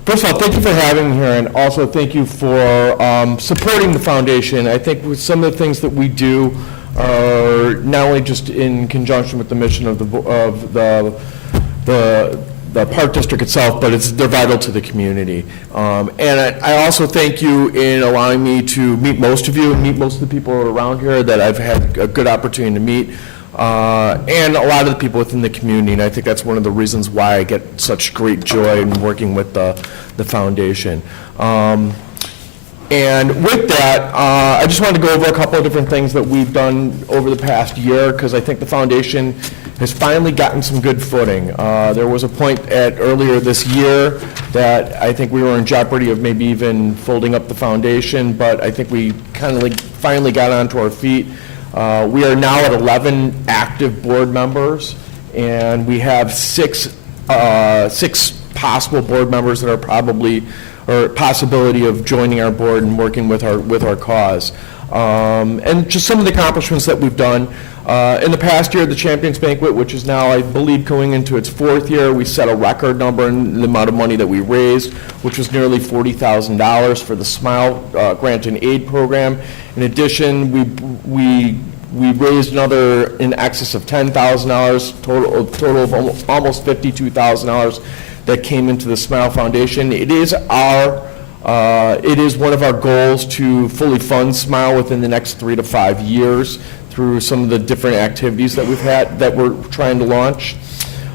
First of all, thank you for having me here, and also thank you for supporting the foundation. I think with some of the things that we do are not only just in conjunction with the mission of the Park District itself, but they're vital to the community. And I also thank you in allowing me to meet most of you and meet most of the people around here that I've had a good opportunity to meet, and a lot of the people within the community. And I think that's one of the reasons why I get such great joy in working with the foundation. And with that, I just wanted to go over a couple of different things that we've done over the past year, because I think the foundation has finally gotten some good footing. There was a point earlier this year that I think we were in jeopardy of maybe even folding up the foundation, but I think we kind of finally got onto our feet. We are now at 11 active board members, and we have six possible board members that are probably, or possibility of joining our board and working with our cause. And just some of the accomplishments that we've done. In the past year, the Champions Banquet, which is now, I believe, going into its 4th year, we set a record number in the amount of money that we raised, which was nearly $40,000 for the SMILE Grant and Aid Program. In addition, we raised another in excess of $10,000, total of almost $52,000 that came into the SMILE Foundation. It is one of our goals to fully fund SMILE within the next 3 to 5 years through some of the different activities that we've had, that we're trying to launch.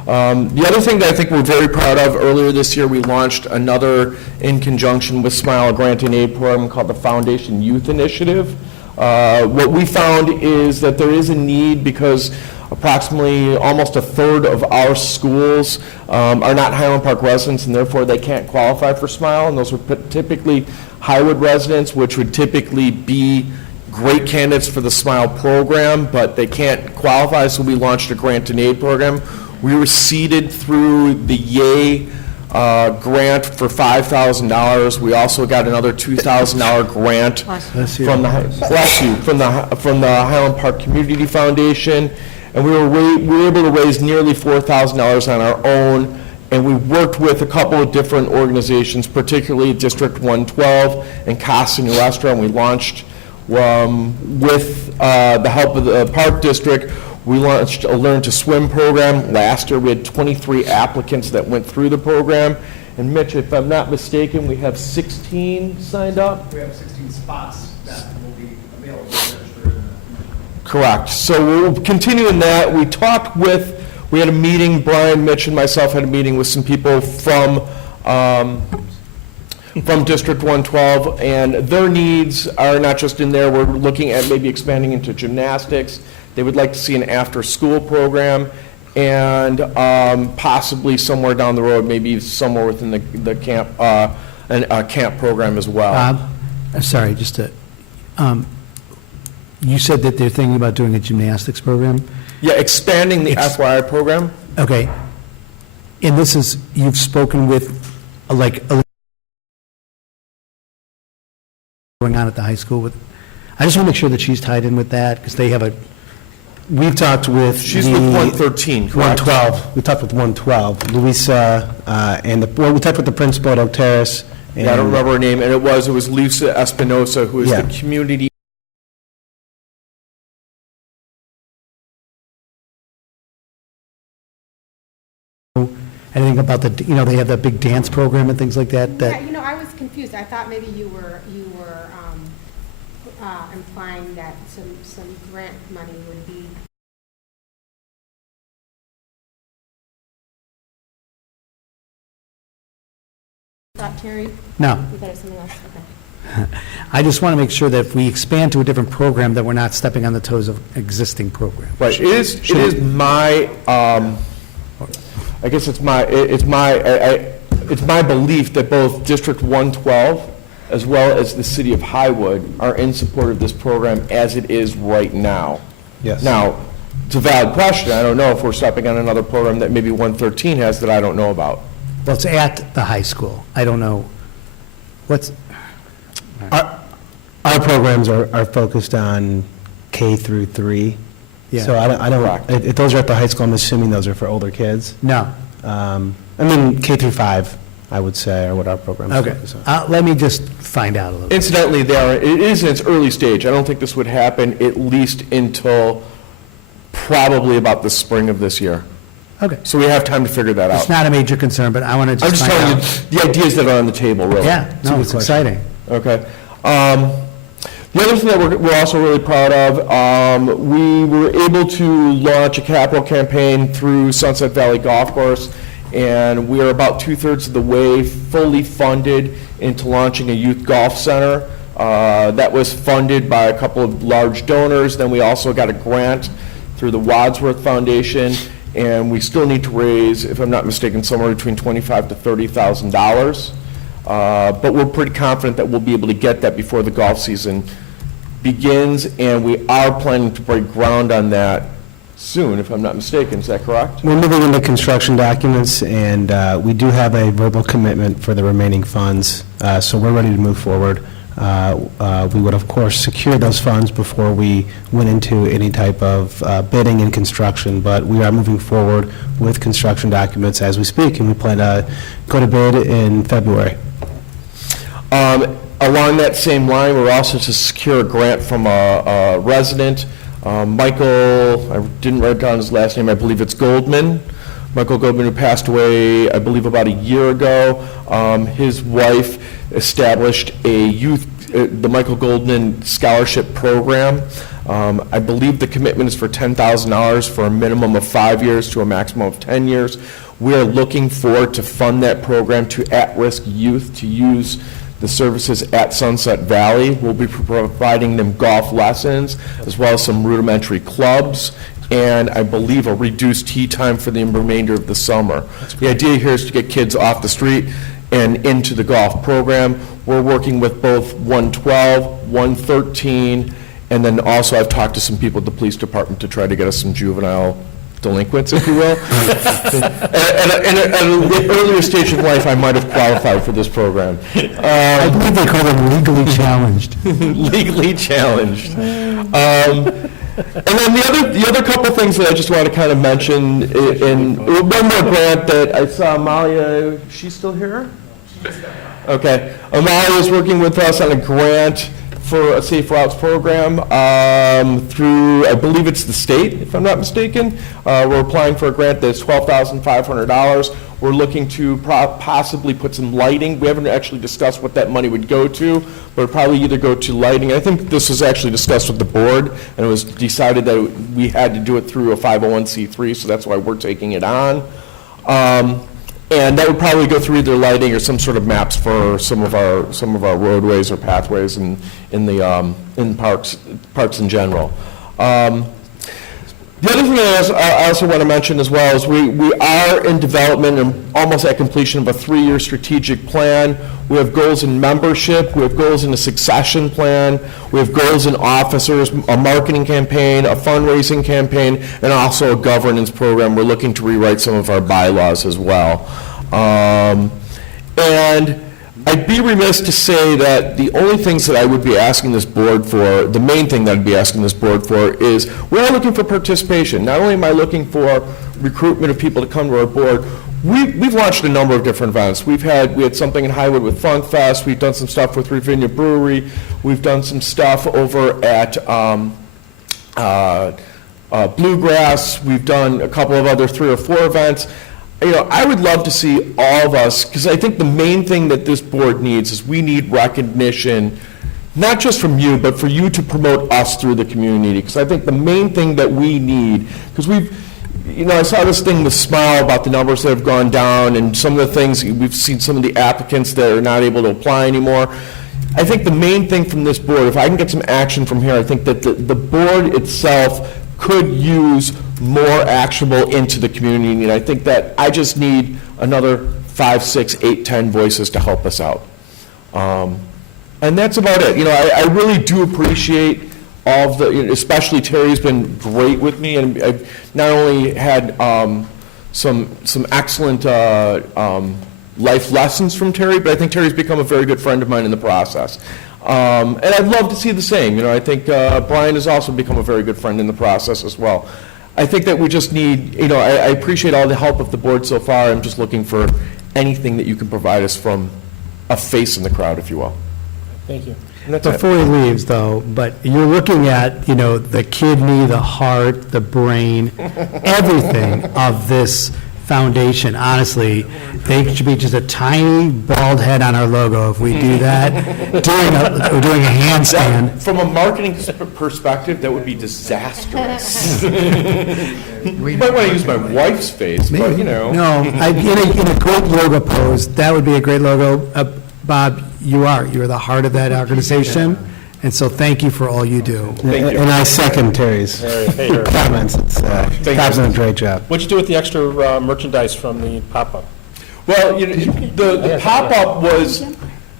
The other thing that I think we're very proud of, earlier this year, we launched another, in conjunction with SMILE, Grant and Aid program called the Foundation Youth Initiative. What we found is that there is a need because approximately almost a third of our schools are not Highland Park residents, and therefore they can't qualify for SMILE, and those are typically Highwood residents, which would typically be great candidates for the SMILE program, but they can't qualify, so we launched a Grant and Aid program. We were seeded through the YAY grant for $5,000. We also got another $2,000 grant from the Highland Park Community Foundation, and we were able to raise nearly $4,000 on our own. And we worked with a couple of different organizations, particularly District 112 and Casa Nuestra, and we launched with the help of the Park District. We launched a Learn to Swim program. Last year, we had 23 applicants that went through the program. And Mitch, if I'm not mistaken, we have 16 signed up? We have 16 spots that will be available to register. Correct. So we'll continue in that. We had a meeting, Brian, Mitch, and myself had a meeting with some people from District 112, and their needs are not just in there. We're looking at maybe expanding into gymnastics. They would like to see an after-school program, and possibly somewhere down the road, maybe somewhere within the camp, a camp program as well. Bob, sorry, just to, you said that they're thinking about doing a gymnastics program? Yeah, expanding the FYI program. Okay. And this is, you've spoken with, going on at the high school with, I just want to make sure that she's tied in with that, because they have we've talked with. She's with 113, correct? 112. We talked with 112. Louisa, we talked with the principal at Oak Terrace. Yeah, I don't remember her name, and it was Lisa Espinosa, who is the community. Anything about they have that big dance program and things like that? Yeah, I was confused. I thought maybe you were implying that some grant money would be. Thought, Terry? No. You thought it was something else? Okay. I just want to make sure that if we expand to a different program, that we're not stepping on the toes of existing programs. Right. It is my. I guess it's my belief that both District 112 as well as the city of Highwood are in support of this program as it is right now. Yes. Now, it's a valid question. I don't know if we're stepping on another program that maybe 113 has that I don't know about. Well, it's at the high school. I don't know. Our programs are focused on K through 3. Yeah. So I don't, if those are at the high school, I'm assuming those are for older kids. No. K through 5, I would say, are what our programs Okay. focus on. Let me just find out a little bit. Incidentally, it is in its early stage. I don't think this would happen at least until probably about the spring of this year. Okay. So we have time to figure that out. It's not a major concern, but I want to just I'm just find telling out. you the ideas that are on the table, really. Yeah, no, it's exciting. Okay. The other thing that we're also really proud of, we were able to launch a capital campaign through Sunset Valley Golf Course, and we are about 2/3 of the way fully funded into launching a youth golf center. That was funded by a couple of large donors. Then we also got a grant through the Wadsworth Foundation, and we still need to raise, if I'm not mistaken, somewhere between $25,000 to $30,000. But we're pretty confident that we'll be able to get that before the golf season begins, and we are planning to break ground on that soon, if I'm not mistaken. Is that correct? We're moving into construction documents, and we do have a verbal commitment for the remaining funds, so we're ready to move forward. We would, of course, secure those funds before we went into any type of bidding and construction, but we are moving forward with construction documents as we speak, and we plan to go to bid in February. Along that same line, we're also to secure a grant from a resident, Michael, I didn't write down his last name, I believe it's Goldman. Michael Goldman, who passed away, I believe, about a year ago. His wife established the Michael Goldman Scholarship Program. I believe the commitment is for $10,000 for a minimum of 5 years to a maximum of 10 years. We are looking forward to fund that program to at-risk youth to use the services at Sunset Valley. We'll be providing them golf lessons, as well as some rudimentary clubs, and I believe a reduced tee time for the remainder of the summer. The idea here is to get kids off the street and into the golf program. We're working with both 112, 113, and then also I've talked to some people at the police department to try to get us some juvenile delinquents, if you will. At an earlier stage of life, I might have qualified for this program. I believe they call them legally challenged. Legally challenged. And then the other couple things that I just want to kind of mention, in one more grant that I saw Amalia, is she still here? Okay. Amalia is working with us on a grant for a Safe Routes program through, I believe it's the state, if I'm not mistaken. We're applying for a grant that's $12,500. We're looking to possibly put some lighting. We haven't actually discussed what that money would go to, but it'd probably either go to lighting. I think this was actually discussed with the board, and it was decided that we had to do it through a 501c3, so that's why we're taking it on. And that would probably go through either lighting or some sort of maps for some of our roadways or pathways in parks in general. The other thing I also want to mention as well is we are in development and almost at completion of a 3-year strategic plan. We have goals in membership, we have goals in a succession plan, we have goals in officers, a marketing campaign, a fundraising campaign, and also a governance program. We're looking to rewrite some of our bylaws as well. And I'd be remiss to say that the only things that I would be asking this board for, the main thing that I'd be asking this board for is, we are looking for participation. Not only am I looking for recruitment of people to come to our board, we've launched a number of different events. We had something in Highland with Funk Fest, we've done some stuff with Ravinia Brewery, we've done some stuff over at Bluegrass, we've done a couple of other 3 or 4 events. You know, I would love to see all of us, because I think the main thing that this board needs is we need recognition, not just from you, but for you to promote us through the community. Because I think the main thing that we need, because I saw this thing with Smile about the numbers that have gone down and some of the things, we've seen some of the applicants that are not able to apply anymore. I think the main thing from this board, if I can get some action from here, I think that the board itself could use more actionable into the community, and I think that I just need another 5, 6, 8, 10 voices to help us out. And that's about it. I really do appreciate all of the, especially Terry's been great with me, and I've not only had some excellent life lessons from Terry, but I think Terry's become a very good friend of mine in the process. And I'd love to see the same. I think Brian has also become a very good friend in the process as well. I think that we just need, I appreciate all the help of the board so far. I'm just looking for anything that you can provide us from a face in the crowd, if you will. Thank you. Before he leaves, though, but you're looking at, the kidney, the heart, the brain, everything of this foundation. Honestly, they should be just a tiny bald head on our logo if we do that doing a handstand. From a marketing perspective, that would be disastrous. You might want to use my wife's face, but No, in a great logo pose, that would be a great logo. Bob, you're the heart of that organization, And so thank you for all you do. Thank you. And I second Terry's Hey, Herb. comments. It's, Bob's done a great job. What'd you do with the extra merchandise from the pop-up? Well, the pop-up was,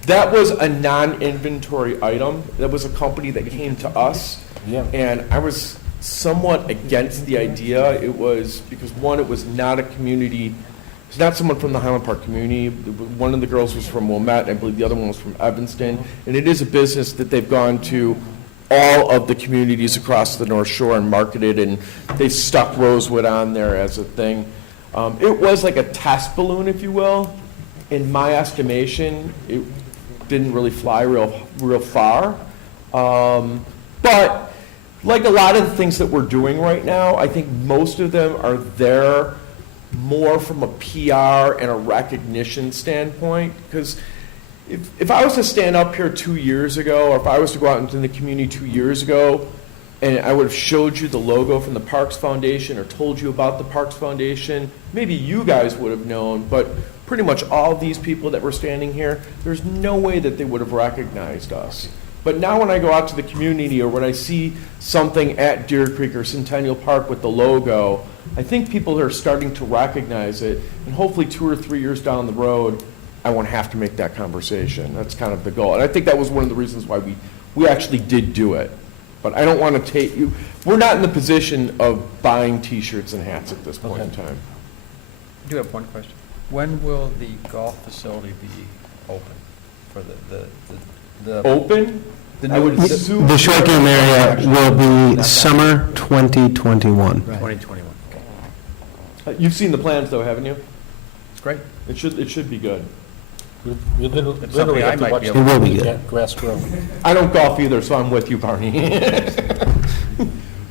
that was a non-inventory item. That was a company that came to us. Yeah. And I was somewhat against the idea. It was, because one, it was not a community, it's not someone from the Highland Park community. One of the girls was from Wilmette, I believe the other one was from Evanston. And it is a business that they've gone to all of the communities across the North Shore and marketed, and they stuck Rosewood on there as a thing. It was like a test balloon, if you will. In my estimation, it didn't really fly real far. But like a lot of the things that we're doing right now, I think most of them are there more from a PR and a recognition standpoint. Because if I was to stand up here 2 years ago, or if I was to go out into the community 2 years ago, and I would have showed you the logo from the Parks Foundation or told you about the Parks Foundation, maybe you guys would have known, but pretty much all these people that were standing here, there's no way that they would have recognized us. But now when I go out to the community, or when I see something at Deer Creek or Centennial Park with the logo, I think people are starting to recognize it, and hopefully 2 or 3 years down the road, I won't have to make that conversation. That's kind of the goal. And I think that was one of the reasons why we actually did do it. But I don't want to take you, we're not in the position of buying T-shirts and hats at this point in time. I do have one question. When will the golf facility be open for the Open? The I would new assume- The short game area will be summer 2021. 2021? Okay. You've seen the plans though, haven't you? It's great. It should be good. You literally It's something I have to might watch be the able to- It will be good. grass grow. I don't golf either, so I'm with you, Barney.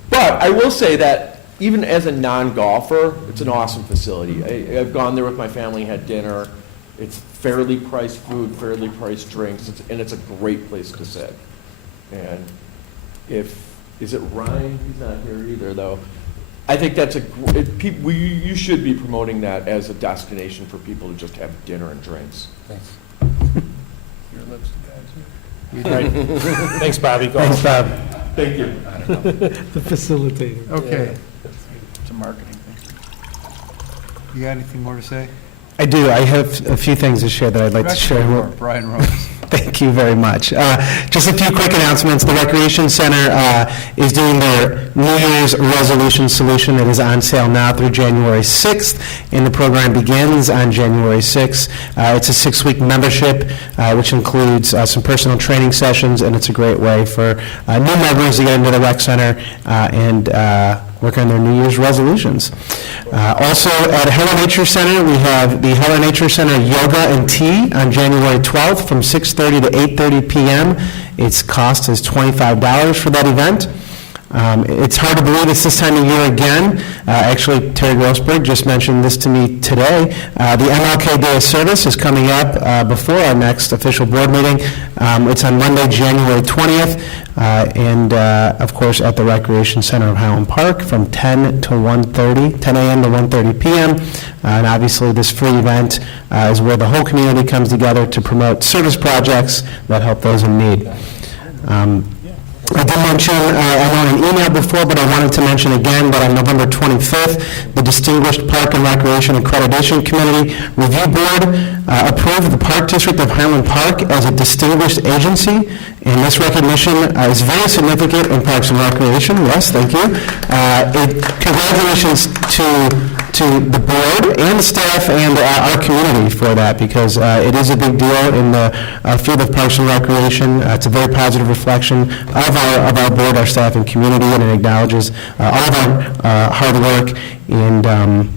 But I will say that even as a non-golfer, it's an awesome facility. I've gone there with my family, had dinner. It's fairly priced food, fairly priced drinks, and it's a great place to sit. And is it Ryan? He's not here either, though. I think that's you should be promoting that as a destination for people to just have dinner and drinks. Thanks. Your lips, guys. Right. Thanks, Bobby. Go Thanks, on. Bob. Thank you. The facilitator. Okay. It's a marketing thing. You got anything more to say? I do. I have a few things to share that I'd like to share. Brian Rose. Thank you very much. Just a few quick announcements. The Recreation Center is doing their New Year's resolution solution. It is on sale now through January 6th, and the program begins on January 6th. It's a 6-week membership, which includes some personal training sessions, and it's a great way for new members to get into the Rec Center and work on their New Year's resolutions. Also, at Highland Nature Center, we have the Highland Nature Center Yoga and Tea on January 12th from 6:30 to 8:30 p.m. Its cost is $25 for that event. It's hard to believe it's this time of year again. Actually, Terry Grossberg just mentioned this to me today. The MLK Day of Service is coming up before our next official board meeting. It's on Monday, January 20th, and of course at the Recreation Center of Highland Park from 10 to 1:30, 10 a.m. to 1:30 p.m. And obviously this free event is where the whole community comes together to promote service projects that help those in need. I did mention, I wrote an email before, but I wanted to mention again that on November 25th, the Distinguished Park and Recreation Accreditation Committee Review Board approved the Park District of Highland Park as a distinguished agency, and this recognition is very significant in Parks and Recreation. Yes, thank you. Congratulations to the board and the staff and our community for that, because it is a big deal in the field of Parks and Recreation. It's a very positive reflection of our board, our staff, and community, and it acknowledges all of our hard work. And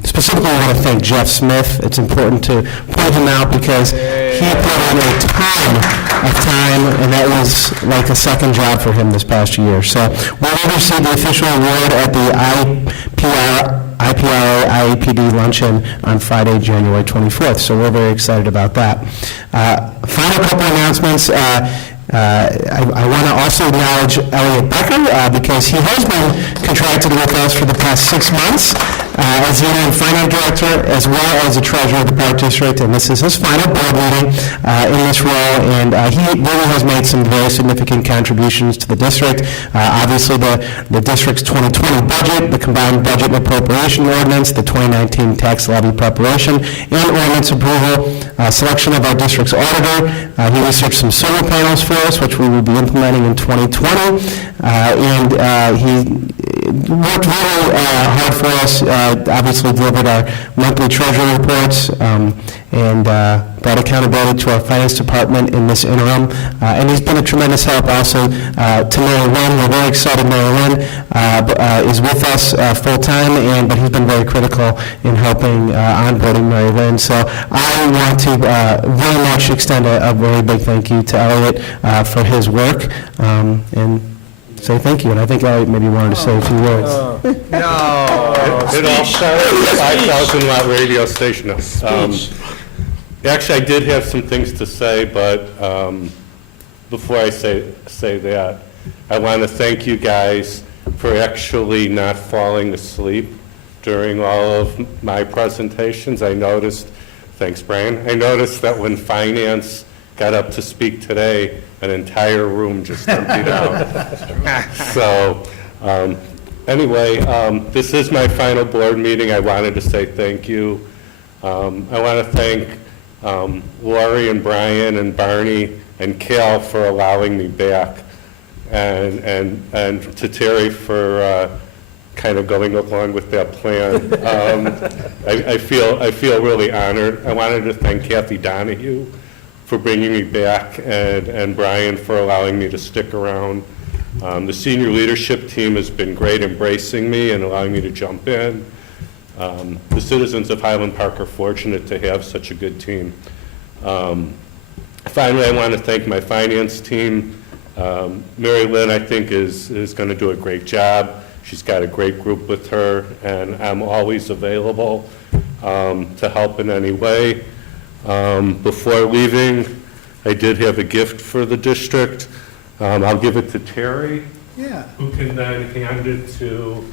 specifically, I want to thank Jeff Smith. It's important to point him out because he put in a ton of time, and that was like a second job for him this past year. So we'll receive the official award at the IPRA-IAPD luncheon on Friday, January 24th. So we're very excited about that. Final couple announcements. I want to also acknowledge Elliot Becker because he has been contracted with us for the past 6 months as the interim finance director, as well as the treasurer of the Park District, and this is his final board meeting in this role, and he really has made some very significant contributions to the district. Obviously, the district's 2020 budget, the combined budget and appropriation ordinance, the 2019 tax levy preparation, and ordinance approval, selection of our district's auditor. He researched some solar panels for us, which we will be implementing in 2020, and he worked really hard for us, obviously delivered our monthly treasury reports, and brought accountability to our finance department in this interim. And he's been a tremendous help also to Mary Lynn. We're very excited Mary Lynn is with us full-time, but he's been very critical in helping onboarding Mary Lynn. So I want to very much extend a very big thank you to Elliot for his work, and say thank you. And I think Elliot maybe wanted to say a few words. It all started with 5,000-watt radio station. Actually, I did have some things to say, but before I say that, I want to thank you guys for actually not falling asleep during all of my presentations. I noticed, thanks Brian, I noticed that when finance got up to speak today, an entire room just emptied out. So anyway, this is my final board meeting. I wanted to say thank you. I want to thank Lori and Brian and Barney and Cal for allowing me back, and to Terry for kind of going along with that plan. I feel really honored. I wanted to thank Kathy Donahue for bringing me back, and Brian for allowing me to stick around. The senior leadership team has been great, embracing me and allowing me to jump in. The citizens of Highland Park are fortunate to have such a good team. Finally, I want to thank my finance team. Mary Lynn, I think, is going to do a great job. She's got a great group with her, and I'm always available to help in any way. Before leaving, I did have a gift for the district. I'll give it to Terry, who can then hand it to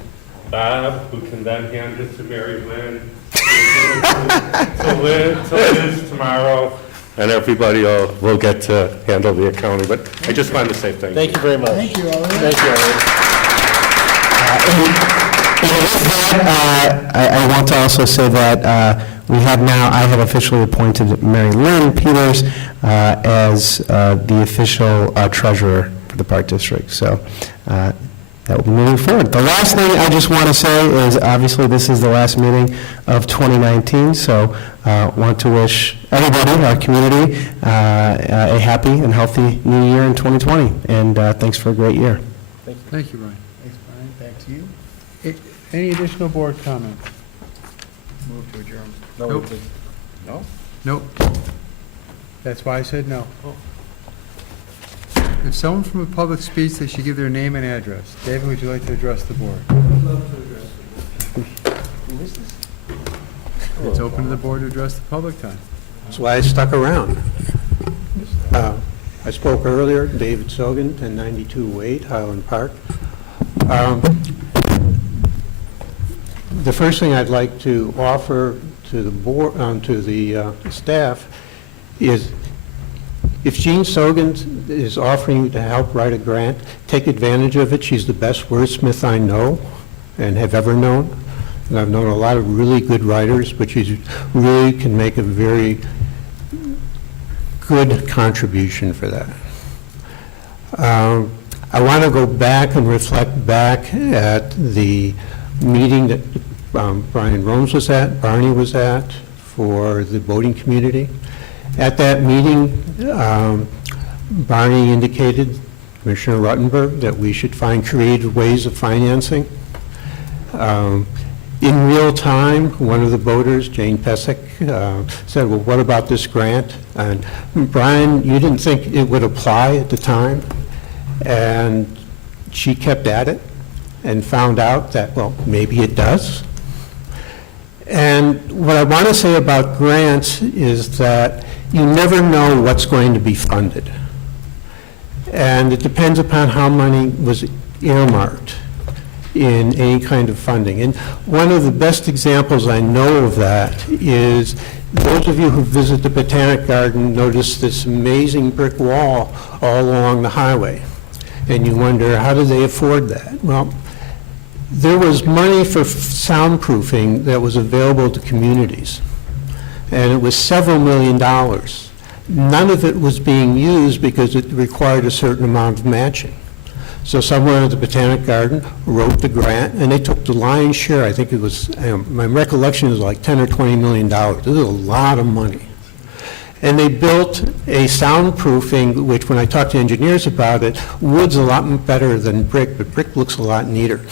Bob, who can then hand it to Mary Lynn, to Liz tomorrow, and everybody will get to handle the accounting. But I just wanted to say thank you. Thank you very much. Thank you, Elliot. Thank you, Elliot. And with that, I want to also say that I have officially appointed Mary Lynn Peters as the official treasurer for the Park District. So that will be moving forward. The last thing I just want to say is, obviously, this is the last meeting of 2019, so want to wish everybody, our community, a happy and healthy new year in 2020, and thanks for a great year. Thank you, Brian. Thanks, Brian. Back to you. Any additional board comments? Move to adjourn. Nope. No? Nope. That's why I said no. If someone from the public speaks, they should give their name and address. David, would you like to address the board? I'd love to address the board. Who is this? It's open to the board to address the public time. That's why I stuck around. I spoke earlier, David Sogan, 1092 Wade, Highland Park. The first thing I'd like to offer to the board, to the staff, is if Jean Sogan is offering you to help write a grant, take advantage of it. She's the best wordsmith I know and have ever known. And I've known a lot of really good writers, but she really can make a very good contribution for that. I want to go back and reflect back at the meeting that Brian Romes was at, Barney was at, for the boating community. At that meeting, Barney indicated, Commissioner Ruttenberg, that we should find creative ways of financing. In real time, one of the boaters, Jane Pesic, said, well, what about this grant? And Brian, you didn't think it would apply at the time, and she kept at it and found out that, well, maybe it does. And what I want to say about grants is that you never know what's going to be funded. And it depends upon how money was earmarked. in any kind of funding. And one of the best examples I know of that is those of you who visit the Botanic Garden notice this amazing brick wall all along the highway. And you wonder, how do they afford that? Well, there was money for soundproofing that was available to communities, and it was several $million. None of it was being used because it required a certain amount of matching. So someone at the Botanic Garden wrote the grant, and they took the lion's share. I think it was, my recollection is like $10 or $20 million. This is a lot of money. And they built a soundproofing, which when I talked to engineers about it, wood's a lot better than brick, but brick looks a lot neater.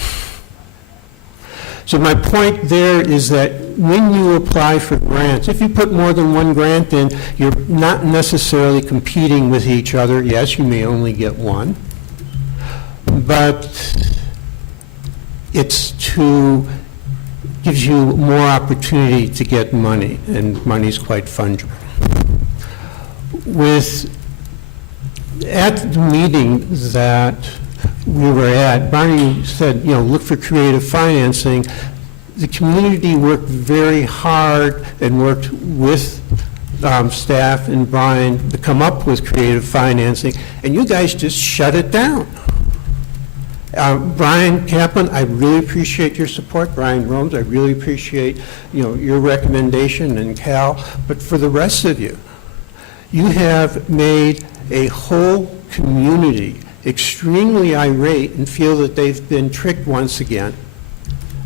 So my point there is that when you apply for grants, if you put more than one grant in, you're not necessarily competing with each other. Yes, you may only get one, but it's gives you more opportunity to get money, and money's quite fungible. At the meeting that we were at, Barney said, look for creative financing. The community worked very hard and worked with staff and Brian to come up with creative financing, and you guys just shut it down. Brian Kaplan, I really appreciate your support. Brian Romes, I really appreciate your recommendation, and Cal. But for the rest of you, you have made a whole community extremely irate and feel that they've been tricked once again.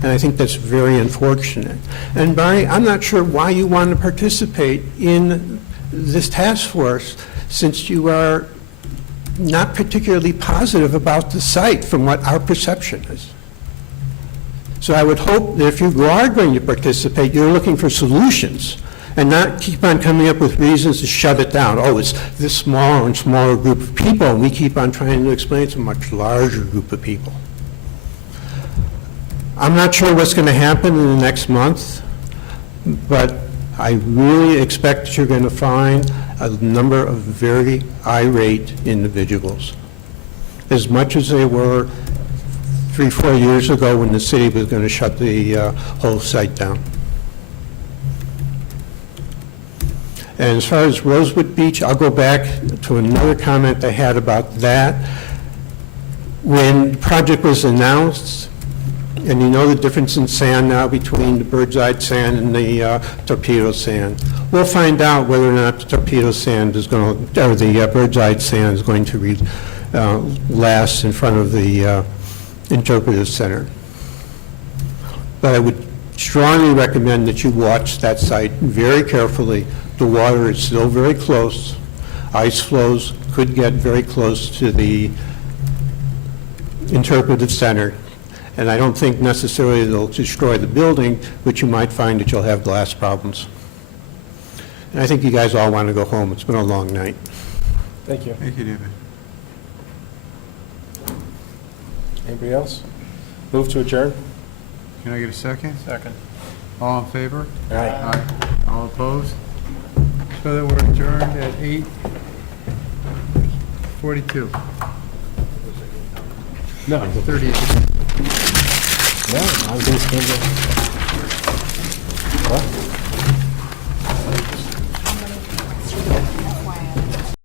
And I think that's very unfortunate. And Barney, I'm not sure why you want to participate in this task force, since you are not particularly positive about the site from what our perception is. So I would hope that if you are going to participate, you're looking for solutions and not keep on coming up with reasons to shut it down. Oh, it's this smaller and smaller group of people, and we keep on trying to explain it's a much larger group of people. I'm not sure what's going to happen in the next month, but I really expect that you're going to find a number of very irate individuals, as much as they were 3-4 years ago when the city was going to shut the whole site down. And as far as Rosewood Beach, I'll go back to another comment I had about that. When the project was announced, and you know the difference in sand now between the bird's eye sand and the torpedo sand. We'll find out whether or not the torpedo sand is going to, or the bird's eye sand is going to last in front of the interpretive center. But I would strongly recommend that you watch that site very carefully. The water is still very close. Ice flows could get very close to the interpretive center. And I don't think necessarily they'll destroy the building, but you might find that you'll have glass problems. And I think you guys all want to go home. It's been a long night. Thank you. Thank you, David. Anybody else? Move to adjourn? Can I get a second? Second. All in favor? Aye. Aye. All opposed? So that we're adjourned at 8:42. No. 38. No, I was going to stand there. What?